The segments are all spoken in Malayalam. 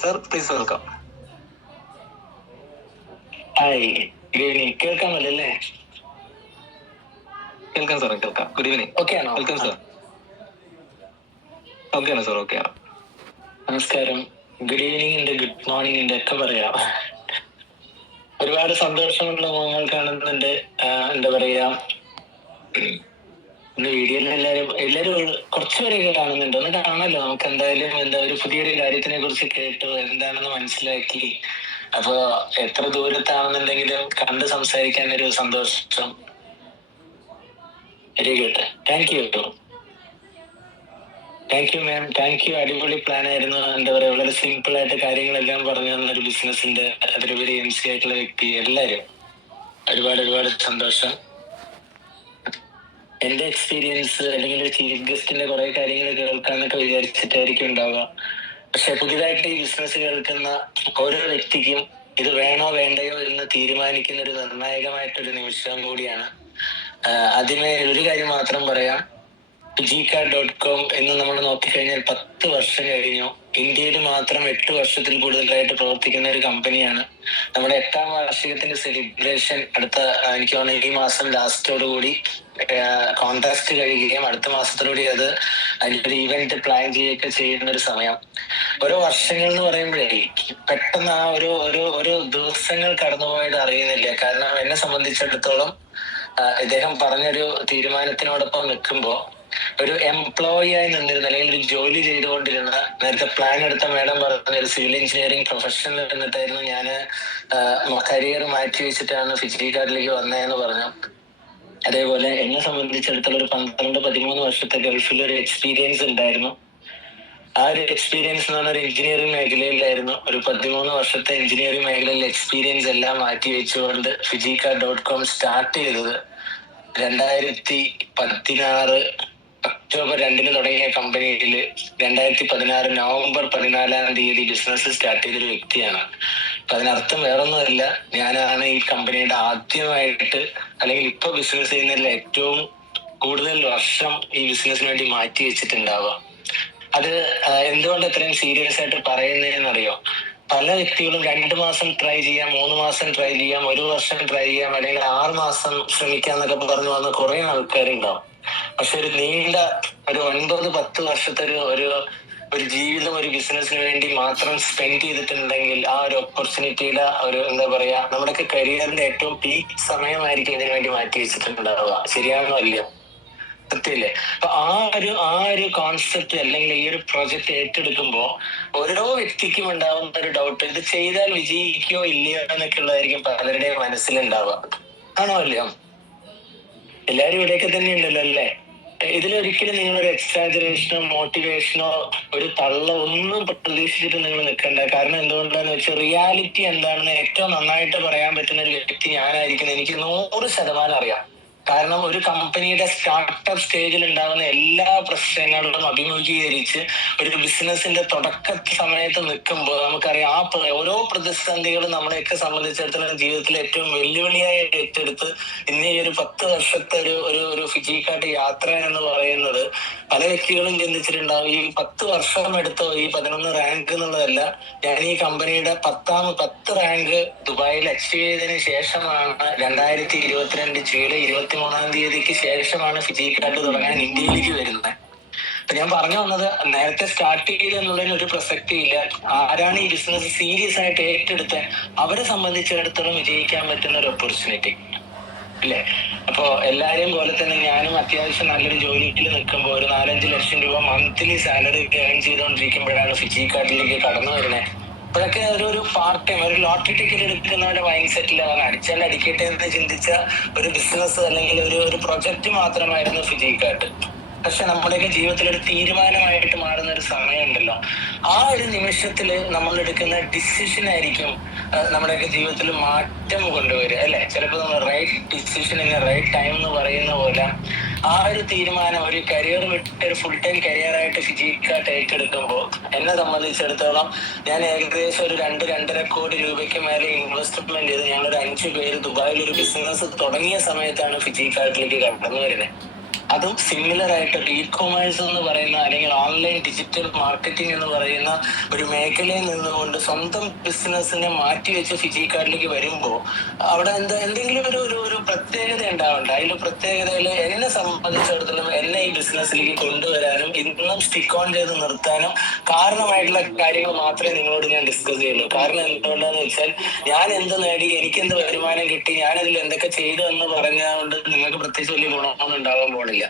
Sir please welcome. Hi, good evening. കേൾക്കാമല്ലേ? കേൾക്കാം സാർ, കേൾക്കാം. Good evening. ഓക്കെ ആണോ? Welcome sir. ഓക്കെ ആണ് സാർ, ഓക്കെ ആണ്. നമസ്കാരം. ഗുഡ് ഈവനിങ് ഉണ്ട്, ഗുഡ് മോർണിംഗ് ഉണ്ട്, ഒക്കെ പറയാം. ഒരുപാട് സന്തോഷമുള്ള മുഖങ്ങൾ കാണുന്നുണ്ട്. എന്താ പറയാ, ഇന്ന് വീഡിയോയിൽ എല്ലാരും കുറച്ചുപേരൊക്കെ കാണുന്നുണ്ട്. ഒന്ന് കാണല്ലോ. നമുക്ക് എന്തായാലും ഒരു പുതിയൊരു കാര്യത്തിനെ കുറിച്ച് കേട്ടു, എന്താണെന്ന് മനസ്സിലാക്കി. അപ്പൊ എത്ര ദൂരത്താണെന്നുണ്ടെങ്കിലും കണ്ട് സംസാരിക്കാൻ ഒരു സന്തോഷം. Very good. Thank you ma'am, thank you. അടിപൊളി പ്ലാൻ ആയിരുന്നു. എന്താ പറയാ, വളരെ സിമ്പിൾ ആയിട്ട് കാര്യങ്ങളെല്ലാം പറഞ്ഞു തന്ന ഒരു ബിസിനസിന്റെ അതിലുപരി MC ആയിട്ടുള്ള വ്യക്തി. എല്ലാരും ഒരുപാട് സന്തോഷം. എന്റെ എക്സ്പീരിയൻസ് അല്ലെങ്കിൽ ഒരു ചീഫ് ഗസ്റ്റിന്റെ കുറെ കാര്യങ്ങൾ കേൾക്കാന്നൊക്കെ വിചാരിച്ചിട്ടായിരിക്കും ഉണ്ടാവുക. പക്ഷെ പുതിയതായിട്ട് ഈ ബിസിനസ് കേൾക്കുന്ന ഓരോ വ്യക്തിക്കും ഇത് വേണോ വേണ്ടയോ എന്ന് തീരുമാനിക്കുന്ന ഒരു നിർണായകമായിട്ടൊരു നിമിഷം കൂടിയാണ്. അതിന് ഒരു കാര്യം മാത്രം പറയാം. Fijica.com എന്ന് നമ്മൾ നോക്കിക്കഴിഞ്ഞാൽ 10 വർഷം കഴിഞ്ഞു. ഇന്ത്യയിൽ മാത്രം 8 വർഷത്തിൽ കൂടുതലായിട്ട് പ്രവർത്തിക്കുന്ന ഒരു കമ്പനിയാണ്. നമ്മുടെ 8ാം വാർഷികത്തിന്റെ സെലിബ്രേഷൻ എനിക്ക് തോന്നുന്നു ഈ മാസം ലാസ്റ്റോടുകൂടി കോൺട്രാക്ട് കഴിയുകയും അടുത്ത മാസത്തോടുകൂടി അത് അതിലൊരു ഇവന്റ് പ്ലാൻ ചെയ്യുകയൊക്കെ ചെയ്യുന്ന ഒരു സമയം. ഓരോ വർഷങ്ങൾ എന്ന് പറയുമ്പോഴേ പെട്ടെന്ന് ആ ഒരു ദിവസങ്ങൾ കടന്നുപോയത് അറിയുന്നില്ല. കാരണം എന്നെ സംബന്ധിച്ചിടത്തോളം ഇദ്ദേഹം പറഞ്ഞൊരു തീരുമാനത്തിനോടൊപ്പം നിൽക്കുമ്പോൾ ഒരു എംപ്ലോയി ആയി നിന്നിരുന്ന അല്ലെങ്കിൽ ഒരു ജോലി ചെയ്തുകൊണ്ടിരുന്ന, നേരത്തെ പ്ലാൻ എടുത്ത മേഡം പറഞ്ഞ ഒരു സിവിൽ എഞ്ചിനീയറിംഗ് പ്രൊഫഷനിൽ നിന്നിട്ടായിരുന്നു ഞാൻ കരിയർ മാറ്റി വെച്ചിട്ടാണ് ഫിജിക്കാർഡിലേക്ക് വന്നതെന്ന് പറഞ്ഞു. അതേപോലെ എന്നെ സംബന്ധിച്ചിടത്തോളം ഒരു 12-13 വർഷത്തെ ഗൾഫിൽ ഒരു എക്സ്പീരിയൻസ് ഉണ്ടായിരുന്നു. ആ ഒരു എക്സ്പീരിയൻസ് എന്ന് പറഞ്ഞ ഒരു എഞ്ചിനീയറിംഗ് മേഖലയിലായിരുന്നു. ഒരു 13 വർഷത്തെ എഞ്ചിനീയറിംഗ് മേഖലയിലെ എക്സ്പീരിയൻസ് എല്ലാം മാറ്റി വെച്ചുകൊണ്ട് Fijica.com സ്റ്റാർട്ട് ചെയ്തത് 2016 ഒക്ടോബർ 2 തുടങ്ങിയ കമ്പനിയിൽ 2016 നവംബർ 14 ബിസിനസ് സ്റ്റാർട്ട് ചെയ്തൊരു വ്യക്തിയാണ്. അപ്പൊ അതിനർത്ഥം വേറൊന്നുമല്ല, ഞാനാണ് ഈ കമ്പനിയുടെ ആദ്യമായിട്ട് അല്ലെങ്കിൽ ഇപ്പൊ ബിസിനസ് ചെയ്യുന്നതിൽ ഏറ്റവും കൂടുതൽ വർഷം ഈ ബിസിനസിന് വേണ്ടി മാറ്റി വെച്ചിട്ടുണ്ടാവുക. അത് എന്തുകൊണ്ട് അത്രയും സീരിയസ് ആയിട്ട് പറയുന്നതെന്നറിയോ? പല വ്യക്തികളും 2 മാസം ട്രൈ ചെയ്യാം, 3 മാസം ട്രൈ ചെയ്യാം, 1 വർഷം ട്രൈ ചെയ്യാം, അല്ലെങ്കിൽ 6 മാസം ശ്രമിക്കാന്നൊക്കെ പറഞ്ഞു വന്ന കുറെ ആൾക്കാരുണ്ടാവും. പക്ഷെ ഒരു നീണ്ട ഒരു 9-10 വർഷത്തെ ഒരു ജീവിതം ഒരു ബിസിനസിന് വേണ്ടി മാത്രം സ്പെൻഡ് ചെയ്തിട്ടുണ്ടെങ്കിൽ ആ ഒരു ഓപ്പർച്യൂണിറ്റിയുടെ എന്താ പറയാ, നമ്മുടെയൊക്കെ കരിയറിന്റെ ഏറ്റവും പീക്ക് സമയമായിരിക്കും ഇതിനു വേണ്ടി മാറ്റി വെച്ചിട്ടുണ്ടാവുക. ശരിയാണോ അല്ലയോ? സത്യല്ലേ? അപ്പൊ ആ ഒരു കോൺസെപ്റ്റ് അല്ലെങ്കിൽ ഈ ഒരു പ്രൊജക്ട് ഏറ്റെടുക്കുമ്പോ ഓരോ വ്യക്തിക്കും ഉണ്ടാവുന്ന ഒരു ഡൗട്ട്, ഇത് ചെയ്താൽ വിജയിക്കോ ഇല്ലയോ എന്നൊക്കെ ഉള്ളതായിരിക്കും പലരുടെയും മനസ്സിലുണ്ടാവുക. ആണോ അല്ലയോ? എല്ലാരും ഇവിടെയൊക്കെ തന്നെ ഉണ്ടല്ലോ അല്ലേ? ഇതിലൊരിക്കലും നിങ്ങളൊരു എക്സാജറേഷനോ മോട്ടിവേഷനോ ഒരു തള്ളോ ഒന്നും പ്രതീക്ഷിച്ചിട്ട് നിങ്ങൾ നിൽക്കണ്ട. കാരണം എന്തുകൊണ്ടാന്ന് വെച്ചാൽ റിയാലിറ്റി എന്താണെന്ന് ഏറ്റവും നന്നായിട്ട് പറയാൻ പറ്റുന്ന ഒരു വ്യക്തി ഞാനായിരിക്കും. എനിക്ക് 100% അറിയാം. കാരണം ഒരു കമ്പനിയുടെ സ്റ്റാർട്ടപ്പ് സ്റ്റേജിൽ ഉണ്ടാകുന്ന എല്ലാ പ്രശ്നങ്ങളിലും അഭിമുഖീകരിച്ച് ഒരു ബിസിനസിന്റെ തുടക്ക സമയത്ത് നിൽക്കുമ്പോൾ നമുക്കറിയാം ഓരോ പ്രതിസന്ധികളും നമ്മളെയൊക്കെ സംബന്ധിച്ചിടത്തോളം ജീവിതത്തിലെ ഏറ്റവും വെല്ലുവിളിയായി ഏറ്റെടുത്ത് ഇന്ന് ഈ ഒരു 10 വർഷത്തെ ഒരു ഫിജിക്കാട്ട് യാത്ര എന്ന് പറയുന്നത് പല വ്യക്തികളും ചിന്തിച്ചിട്ടുണ്ടാവും. ഈ 10 വർഷം എടുത്തോ ഈ 11 റാങ്ക് എന്നുള്ളതല്ല. ഞാൻ ഈ കമ്പനിയുടെ 10 റാങ്ക് ദുബായിൽ അച്ചീവ് ചെയ്തതിനു ശേഷമാണ് 2022 ജൂലൈ 23 ശേഷമാണ് ഫിജിക്കാട്ട് തുടങ്ങാൻ ഇന്ത്യയിലേക്ക് വരുന്നത്. അപ്പൊ ഞാൻ പറഞ്ഞു വന്നത്, നേരത്തെ സ്റ്റാർട്ട് ചെയ്ത് എന്നുള്ളതിന് ഒരു പ്രസക്തി ഇല്ല. ആരാണ് ഈ ബിസിനസ് സീരിയസ് ആയിട്ട് ഏറ്റെടുത്ത് അവരെ സംബന്ധിച്ചിടത്തോളം വിജയിക്കാൻ പറ്റുന്ന ഒരു ഓപ്പർച്യൂണിറ്റി അല്ലേ? അപ്പൊ എല്ലാരെയും പോലെ തന്നെ ഞാനും അത്യാവശ്യം നല്ലൊരു ജോലിയിൽ നിൽക്കുമ്പോൾ ഒരു 4-5 ലക്ഷം രൂപ മന്ത്ലി സാലറി ഏൺ ചെയ്തുകൊണ്ടിരിക്കുമ്പോഴാണ് ഫിജിക്കാർഡിലേക്ക് കടന്നു വരുന്നത്. അപ്പോഴൊക്കെ ഒരു പാർട്ട് ടൈം ഒരു ലോട്ടറി ടിക്കറ്റ് എടുക്കുന്നവരുടെ മൈൻഡ് സെറ്റിലാണ് അടിച്ചാൽ അടിക്കട്ടെ എന്ന് ചിന്തിച്ച ഒരു ബിസിനസ് അല്ലെങ്കിൽ ഒരു പ്രൊജക്ട് മാത്രമായിരുന്നു ഫിജിക്കാർഡ്. പക്ഷെ നമ്മുടെയൊക്കെ ജീവിതത്തിൽ ഒരു തീരുമാനമായിട്ട് മാറുന്ന ഒരു സമയമുണ്ടല്ലോ, ആ ഒരു നിമിഷത്തില് നമ്മൾ എടുക്കുന്ന ഡിസിഷൻ ആയിരിക്കും നമ്മുടെയൊക്കെ ജീവിതത്തിൽ മാറ്റം കൊണ്ടുവരിക അല്ലെ? ചിലപ്പോൾ നമ്മൾ right decision in right time എന്ന് പറയുന്ന പോലെ ആ ഒരു തീരുമാനം ഒരു കരിയർ വിട്ട് ഒരു ഫുൾ ടൈം കരിയറായിട്ട് ഫിജിക്കാട്ട് ഏറ്റെടുക്കുമ്പോൾ എന്നെ സംബന്ധിച്ചിടത്തോളം ഞാൻ ഏകദേശം ഒരു 2-2.5 കോടി രൂപയ്ക്ക് മേലെ ഇൻവെസ്റ്റ്മെന്റ് ചെയ്ത് ഞങ്ങളൊരു 5 പേര് ദുബായിൽ ഒരു ബിസിനസ് തുടങ്ങിയ സമയത്താണ് ഫിജിക്കാട്ടിലേക്ക് കടന്നു വരുന്നത്. അതും സിമിലർ ആയിട്ട് ഇ കൊമേഴ്സ് എന്ന് പറയുന്ന അല്ലെങ്കിൽ ഓൺലൈൻ ഡിജിറ്റൽ മാർക്കറ്റിംഗ് എന്ന് പറയുന്ന ഒരു മേഖലയിൽ നിന്നുകൊണ്ട് സ്വന്തം ബിസിനസ്സിനെ മാറ്റിവെച്ച് ഫിജി കാർഡിലേക്ക് വരുമ്പോൾ അവിടെ എന്തെങ്കിലും ഒരു പ്രത്യേകത ഉണ്ടാവണ്ട. അതിന്റെ പ്രത്യേകതയിൽ എന്നെ സംബന്ധിച്ചിടത്തോളം എന്നെ ഈ ബിസിനസ്സിലേക്ക് കൊണ്ടുവരാനും ഇന്നും സ്റ്റിക്ക് ഓൺ ചെയ്ത് നിർത്താനും കാരണമായിട്ടുള്ള കാര്യങ്ങൾ മാത്രമേ നിങ്ങളോട് ഞാൻ ഡിസ്കസ് ചെയ്യുള്ളൂ. കാരണം എന്തുകൊണ്ടാന്ന് വെച്ചാൽ ഞാൻ എന്ത് നേടി, എനിക്ക് എന്ത് വരുമാനം കിട്ടി, ഞാനതിൽ എന്തൊക്കെ ചെയ്തു എന്ന് പറഞ്ഞുകൊണ്ട് നിങ്ങൾക്ക് പ്രത്യേകിച്ച് വലിയ ഗുണമൊന്നും ഉണ്ടാവാൻ പോണില്ല.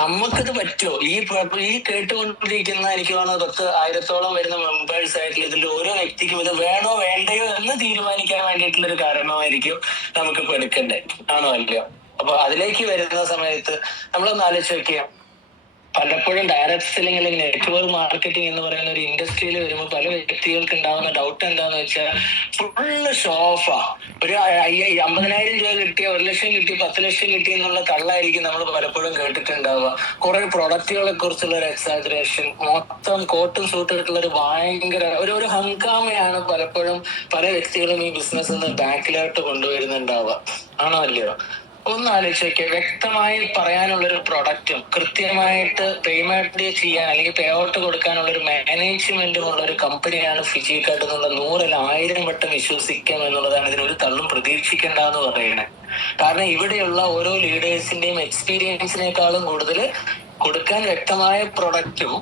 നമുക്കത് പറ്റുമോ? ഈ കേട്ടുകൊണ്ടിരിക്കുന്ന എനിക്ക് തോന്നുന്നത് 10,000-ഓളം വരുന്ന മെമ്പേഴ്സ് ആയിട്ടുള്ള ഇതിൽ ഓരോ വ്യക്തിക്കും ഇത് വേണോ വേണ്ടയോ എന്ന് തീരുമാനിക്കാൻ വേണ്ടിയിട്ടുള്ള ഒരു കാരണമായിരിക്കും നമുക്കിപ്പോ എടുക്കണ്ടേ, ആണോ അല്ലയോ? അപ്പൊ അതിലേക്ക് വരുന്ന സമയത്ത് നമ്മളൊന്ന് ആലോചിച്ച് നോക്കിയാൽ പലപ്പോഴും ഡയറക്ട് സെല്ലിംഗ് അല്ലെങ്കിൽ നെറ്റ്വർക്ക് മാർക്കറ്റിംഗ് എന്ന് പറയുന്ന ഒരു ഇൻഡസ്ട്രിയിൽ വരുമ്പോൾ പല വ്യക്തികൾക്ക് ഉണ്ടാകുന്ന ഡൗട്ട് എന്താന്ന് വെച്ചാൽ ഫുള്ള് ഷോ ഓഫാ. ഒരു 50,000 രൂപ കിട്ടിയ 1 ലക്ഷം കിട്ടി 10 ലക്ഷം കിട്ടി എന്നുള്ള കള്ളായിരിക്കും നമ്മൾ പലപ്പോഴും കേട്ടിട്ടുണ്ടാവുക. കുറെ പ്രൊഡക്റ്റുകളെ കുറിച്ചുള്ള ഒരു എക്സാജറേഷൻ, മൊത്തം കോട്ടും സൂട്ടും ആയിട്ടുള്ള ഒരു ഭയങ്കര ഒരു ഹങ്കാമയാണ് പലപ്പോഴും പല വ്യക്തികളും ഈ ബിസിനസ് ബാക്കിലോട്ട് കൊണ്ടുവരുന്നുണ്ടാവുക, ആണോ അല്ലയോ? ഒന്ന് ആലോചിച്ച് നോക്കിയ വ്യക്തമായി പറയാനുള്ളൊരു പ്രൊഡക്റ്റും കൃത്യമായിട്ട് പേയ്മെന്റ് ചെയ്യാൻ അല്ലെങ്കിൽ പേ ഔട്ട് കൊടുക്കാനുള്ള ഒരു മാനേജ്മെന്റും ഉള്ള ഒരു കമ്പനിയാണ് ഫിജി കാർഡ് എന്നുള്ള 100-1000 വട്ടം വിശ്വസിക്കാം എന്നുള്ളതാണ്. ഇതിനൊരു തള്ളും പ്രതീക്ഷിക്കേണ്ട എന്ന് പറയുന്നത്. കാരണം ഇവിടെയുള്ള ഓരോ ലീഡേഴ്സിന്റെയും എക്സ്പീരിയൻസിനേക്കാളും കൂടുതൽ കൊടുക്കാൻ വ്യക്തമായ പ്രൊഡക്റ്റും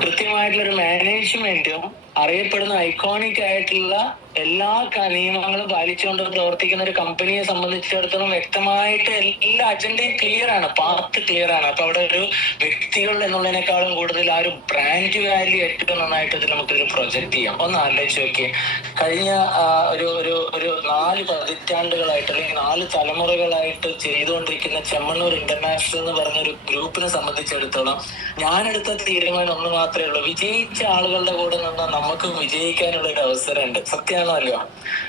കൃത്യമായിട്ടുള്ള ഒരു മാനേജ്മെന്റും അറിയപ്പെടുന്ന ഐക്കോണിക് ആയിട്ടുള്ള എല്ലാ നിയമങ്ങളും പാലിച്ചുകൊണ്ട് പ്രവർത്തിക്കുന്ന ഒരു കമ്പനിയെ സംബന്ധിച്ചിടത്തോളം വ്യക്തമായിട്ട് എല്ലാ അജണ്ടയും ക്ലിയർ ആണ്, പാത്ത് ക്ലിയർ ആണ്. അപ്പൊ അവിടെ ഒരു വ്യക്തികൾ എന്നുള്ളതിനേക്കാളും കൂടുതൽ ആ ഒരു ബ്രാൻഡ് വാല്യൂ ഏറ്റവും നന്നായിട്ട് ഇതിൽ നമുക്കൊരു പ്രൊജക്ട് ചെയ്യാം. ഒന്ന് ആലോചിച്ച് നോക്കിയേ, കഴിഞ്ഞ ഒരു 4 പതിറ്റാണ്ടുകളായിട്ട് അല്ലെങ്കിൽ 4 തലമുറകളായിട്ട് ചെയ്തുകൊണ്ടിരിക്കുന്ന ചെമ്മണ്ണൂർ ഇന്റർനാഷണൽ എന്ന് പറഞ്ഞ ഒരു ഗ്രൂപ്പിനെ സംബന്ധിച്ചിടത്തോളം ഞാനെടുത്ത തീരുമാനം ഒന്ന് മാത്രമേ ഉള്ളൂ: വിജയിച്ച ആളുകളുടെ കൂടെ നിന്നാൽ നമുക്ക് വിജയിക്കാനുള്ള ഒരു അവസരമുണ്ട്. സത്യമാണോ അല്ലയോ?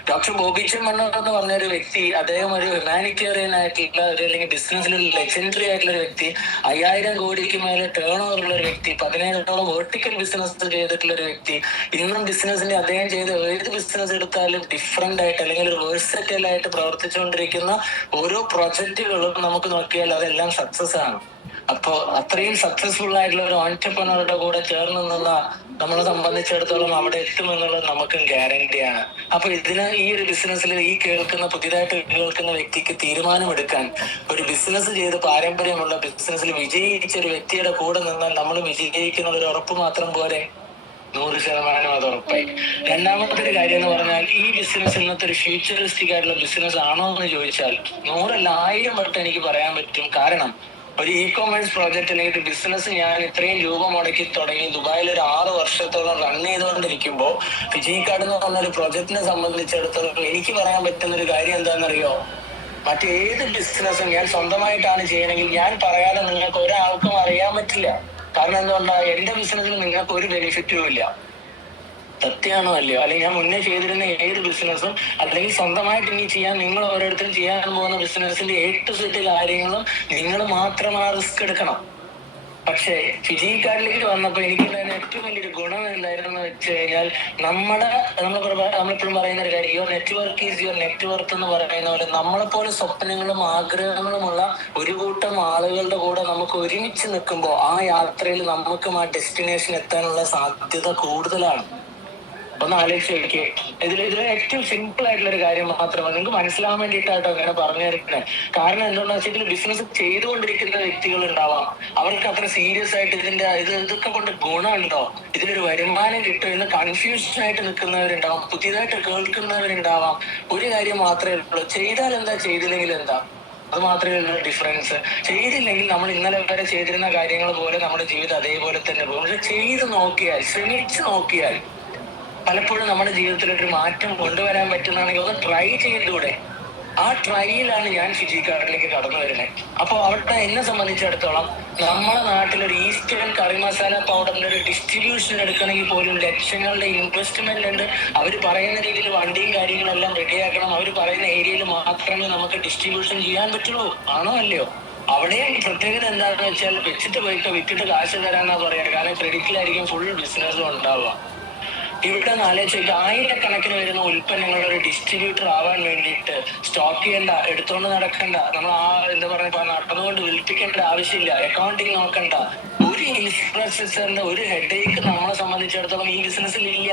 ഡോക്ടർ ബോബി ചെമ്മണ്ണൂർ എന്ന് പറഞ്ഞ ഒരു വ്യക്തി, അദ്ദേഹം ഒരു ഹ്യൂമാനിറ്റേറിയൻ ആയിട്ടുള്ള അല്ലെങ്കിൽ ബിസിനസ്സിൽ ലെജൻഡറി ആയിട്ടുള്ള ഒരു വ്യക്തി, 5,000 കോടിക്ക് മേലെ ടേൺ ഓവറുള്ള ഒരു വ്യക്തി, 17ഓളം വെർട്ടിക്കൽ ബിസിനസ് ചെയ്തിട്ടുള്ള ഒരു വ്യക്തി. ഇന്നും ബിസിനസ്സിന്റെ അദ്ദേഹം ചെയ്ത ഏത് ബിസിനസ് എടുത്താലും ഡിഫറെന്റ് ആയിട്ട് അല്ലെങ്കിൽ ഒരു വേഴ്സറ്റൈൽ ആയിട്ട് പ്രവർത്തിച്ചുകൊണ്ടിരിക്കുന്ന ഓരോ പ്രൊജക്റ്റുകളും നമുക്ക് നോക്കിയാൽ അതെല്ലാം സക്സസ് ആണ്. അപ്പോ അത്രയും സക്സസ്ഫുൾ ആയിട്ടുള്ള ഒരു ഓൺടർപ്രനറുടെ കൂടെ ചേർന്ന് നിന്ന നമ്മളെ സംബന്ധിച്ചിടത്തോളം അവിടെ എത്തുമെന്നുള്ളത് നമുക്കും ഗ്യാരണ്ടിയാണ്. അപ്പൊ ഈ ഒരു ബിസിനസ്സിൽ പുതിയതായിട്ട് കേൾക്കുന്ന വ്യക്തിക്ക് തീരുമാനമെടുക്കാൻ, ഒരു ബിസിനസ് ചെയ്ത് പാരമ്പര്യമുള്ള ബിസിനസ്സിൽ വിജയിച്ച ഒരു വ്യക്തിയുടെ കൂടെ നിന്നാൽ നമ്മൾ വിജയിക്കുന്ന ഒരു ഉറപ്പ് മാത്രം പോരെ, 100% അത് ഉറപ്പായി. രണ്ടാമത്തെ ഒരു കാര്യം എന്ന് പറഞ്ഞാൽ, ഈ ബിസിനസ് ഇന്നത്തെ ഒരു ഫ്യൂച്ചറിസ്റ്റിക് ആയിട്ടുള്ള ബിസിനസ് ആണോ എന്ന് ചോദിച്ചാൽ 100-1000 വട്ടം എനിക്ക് പറയാൻ പറ്റും. കാരണം ഒരു ഇ കൊമേഴ്സ് പ്രോജക്റ്റ് അല്ലെങ്കിൽ ഒരു ബിസിനസ് ഞാൻ ഇത്രയും രൂപ മുടക്കി തുടങ്ങി ദുബായിൽ ഒരു 6 വർഷത്തോളം റൺ ചെയ്തുകൊണ്ടിരിക്കുമ്പോൾ ഫിജി കാർഡ് എന്ന് പറഞ്ഞ ഒരു പ്രൊജക്റ്റിനെ സംബന്ധിച്ചിടത്തോളം എനിക്ക് പറയാൻ പറ്റുന്ന ഒരു കാര്യം എന്താണെന്നറിയോ? മറ്റേത് ബിസിനസ്സും ഞാൻ സ്വന്തമായിട്ടാണ് ചെയ്യണമെങ്കിൽ ഞാൻ പറയാതെ നിങ്ങൾക്ക് ഒരാൾക്കും അറിയാൻ പറ്റില്ല. കാരണം എന്തുകൊണ്ടാ? എന്റെ ബിസിനസ്സിൽ നിങ്ങൾക്ക് ഒരു ബെനിഫിറ്റും ഇല്ല. സത്യമാണോ അല്ലയോ? അല്ലെങ്കിൽ ഞാൻ മുന്നേ ചെയ്തിരുന്ന ഏത് ബിസിനസ്സും അല്ലെങ്കിൽ സ്വന്തമായിട്ട് ഇനി നിങ്ങൾ ഓരോരുത്തരും ചെയ്യാൻ പോകുന്ന ബിസിനസിന്റെ A to Z കാര്യങ്ങളും നിങ്ങൾ മാത്രം ആ റിസ്ക് എടുക്കണം. പക്ഷേ ഫിജി കാർഡിലേക്ക് വന്നപ്പോ എനിക്കുണ്ടായിരുന്ന ഏറ്റവും വലിയൊരു ഗുണം എന്തായിരുന്നു വെച്ച് കഴിഞ്ഞാൽ, നമ്മളെപ്പോഴും പറയുന്ന ഒരു കാര്യം, your network is your network എന്ന് പറയുന്ന പോലെ നമ്മളെപ്പോലെ സ്വപ്നങ്ങളും ആഗ്രഹങ്ങളുമുള്ള ഒരു കൂട്ടം ആളുകളുടെ കൂടെ നമുക്ക് ഒരുമിച്ച് നിൽക്കുമ്പോൾ ആ യാത്രയിൽ നമുക്കും ആ ഡെസ്റ്റിനേഷൻ എത്താനുള്ള സാധ്യത കൂടുതലാണ്. ഒന്ന് ആലോചിച്ച് നോക്കിയേ. ഇതിൽ ഏറ്റവും സിമ്പിൾ ആയിട്ടുള്ള ഒരു കാര്യം മാത്രമാണ് നിങ്ങൾക്ക് മനസ്സിലാവാൻ വേണ്ടിയിട്ടാട്ടോ അങ്ങനെ പറഞ്ഞു തരുന്നത്. കാരണം എന്താണെന്ന് വെച്ചാൽ ഇതിൽ ബിസിനസ് ചെയ്തുകൊണ്ടിരിക്കുന്ന വ്യക്തികൾ ഉണ്ടാവാം, അവർക്ക് അത്ര സീരിയസ് ആയിട്ട് ഇതൊക്കെ കൊണ്ട് ഗുണമുണ്ടോ, ഇതിലൊരു വരുമാനം കിട്ടും എന്ന് കൺഫ്യൂഷൻ ആയിട്ട് നിൽക്കുന്നവരുണ്ടാവാം, പുതിയതായിട്ട് കേൾക്കുന്നവരുണ്ടാവാം. ഒരു കാര്യം മാത്രമേ ഉള്ളൂ: ചെയ്താൽ എന്താ, ചെയ്തില്ലെങ്കിൽ എന്താ? അത് മാത്രമേ ഉള്ളൂ ഡിഫറൻസ്. ചെയ്തില്ലെങ്കിൽ നമ്മൾ ഇന്നലെ വരെ ചെയ്തിരുന്ന കാര്യങ്ങൾ പോലെ നമ്മുടെ ജീവിതം അതേപോലെ തന്നെ പോകും. പക്ഷെ ചെയ്ത് നോക്കിയാൽ, ശ്രമിച്ചു നോക്കിയാൽ പലപ്പോഴും നമ്മുടെ ജീവിതത്തിൽ ഒരു മാറ്റം കൊണ്ടുവരാൻ പറ്റുന്നതാണെങ്കിൽ ഒന്ന് ട്രൈ ചെയ്തൂടെ? ആ ട്രൈയിലാണ് ഞാൻ ഫിജി കാർഡിലേക്ക് കടന്നു വരുന്നത്. അപ്പോൾ അവിടെ എന്നെ സംബന്ധിച്ചിടത്തോളം നമ്മുടെ നാട്ടിലൊരു ഈസ്റ്റേൺ കറി മസാല പൗഡറിന്റെ ഒരു ഡിസ്ട്രിബ്യൂഷൻ എടുക്കണമെങ്കിൽ പോലും ലക്ഷങ്ങളുടെ ഇൻവെസ്റ്റ്മെന്റ് ഉണ്ട്. അവർ പറയുന്ന രീതിയിൽ വണ്ടിയും കാര്യങ്ങളെല്ലാം റെഡിയാക്കണം. അവർ പറയുന്ന ഏരിയയിൽ മാത്രമേ നമുക്ക് ഡിസ്ട്രിബ്യൂഷൻ ചെയ്യാൻ പറ്റുള്ളൂ, ആണോ അല്ലയോ? അവിടെയും പ്രത്യേകത എന്താണെന്ന് വെച്ചാൽ, വെച്ചിട്ട് പോയിട്ട് വിറ്റിട്ട് കാശ് തരാന്നാ പറയാ. കാരണം ക്രെഡിറ്റിലായിരിക്കും ഫുൾ ബിസിനസ്സും ഉണ്ടാവുക. ഇവിടെ ആലോചിച്ച് ആയിരക്കണക്കിന് വരുന്ന ഉൽപ്പന്നങ്ങളുടെ ഒരു ഡിസ്ട്രിബ്യൂട്ടർ ആവാൻ വേണ്ടിയിട്ട് സ്റ്റോക്ക് ചെയ്യണ്ട, എടുത്തോണ്ട് നടക്കണ്ട, നമ്മൾ എന്താ പറയുക നടന്നുകൊണ്ട് വിൽപ്പിക്കേണ്ട ആവശ്യമില്ല, അക്കൗണ്ടിങ് നോക്കണ്ട, ഒരു ഇൻഫ്രാസ്ട്രക്ചറിന്റെ ഒരു ഹെഡേക്ക് നമ്മളെ സംബന്ധിച്ചിടത്തോളം ഈ ബിസിനസ്സിൽ ഇല്ല.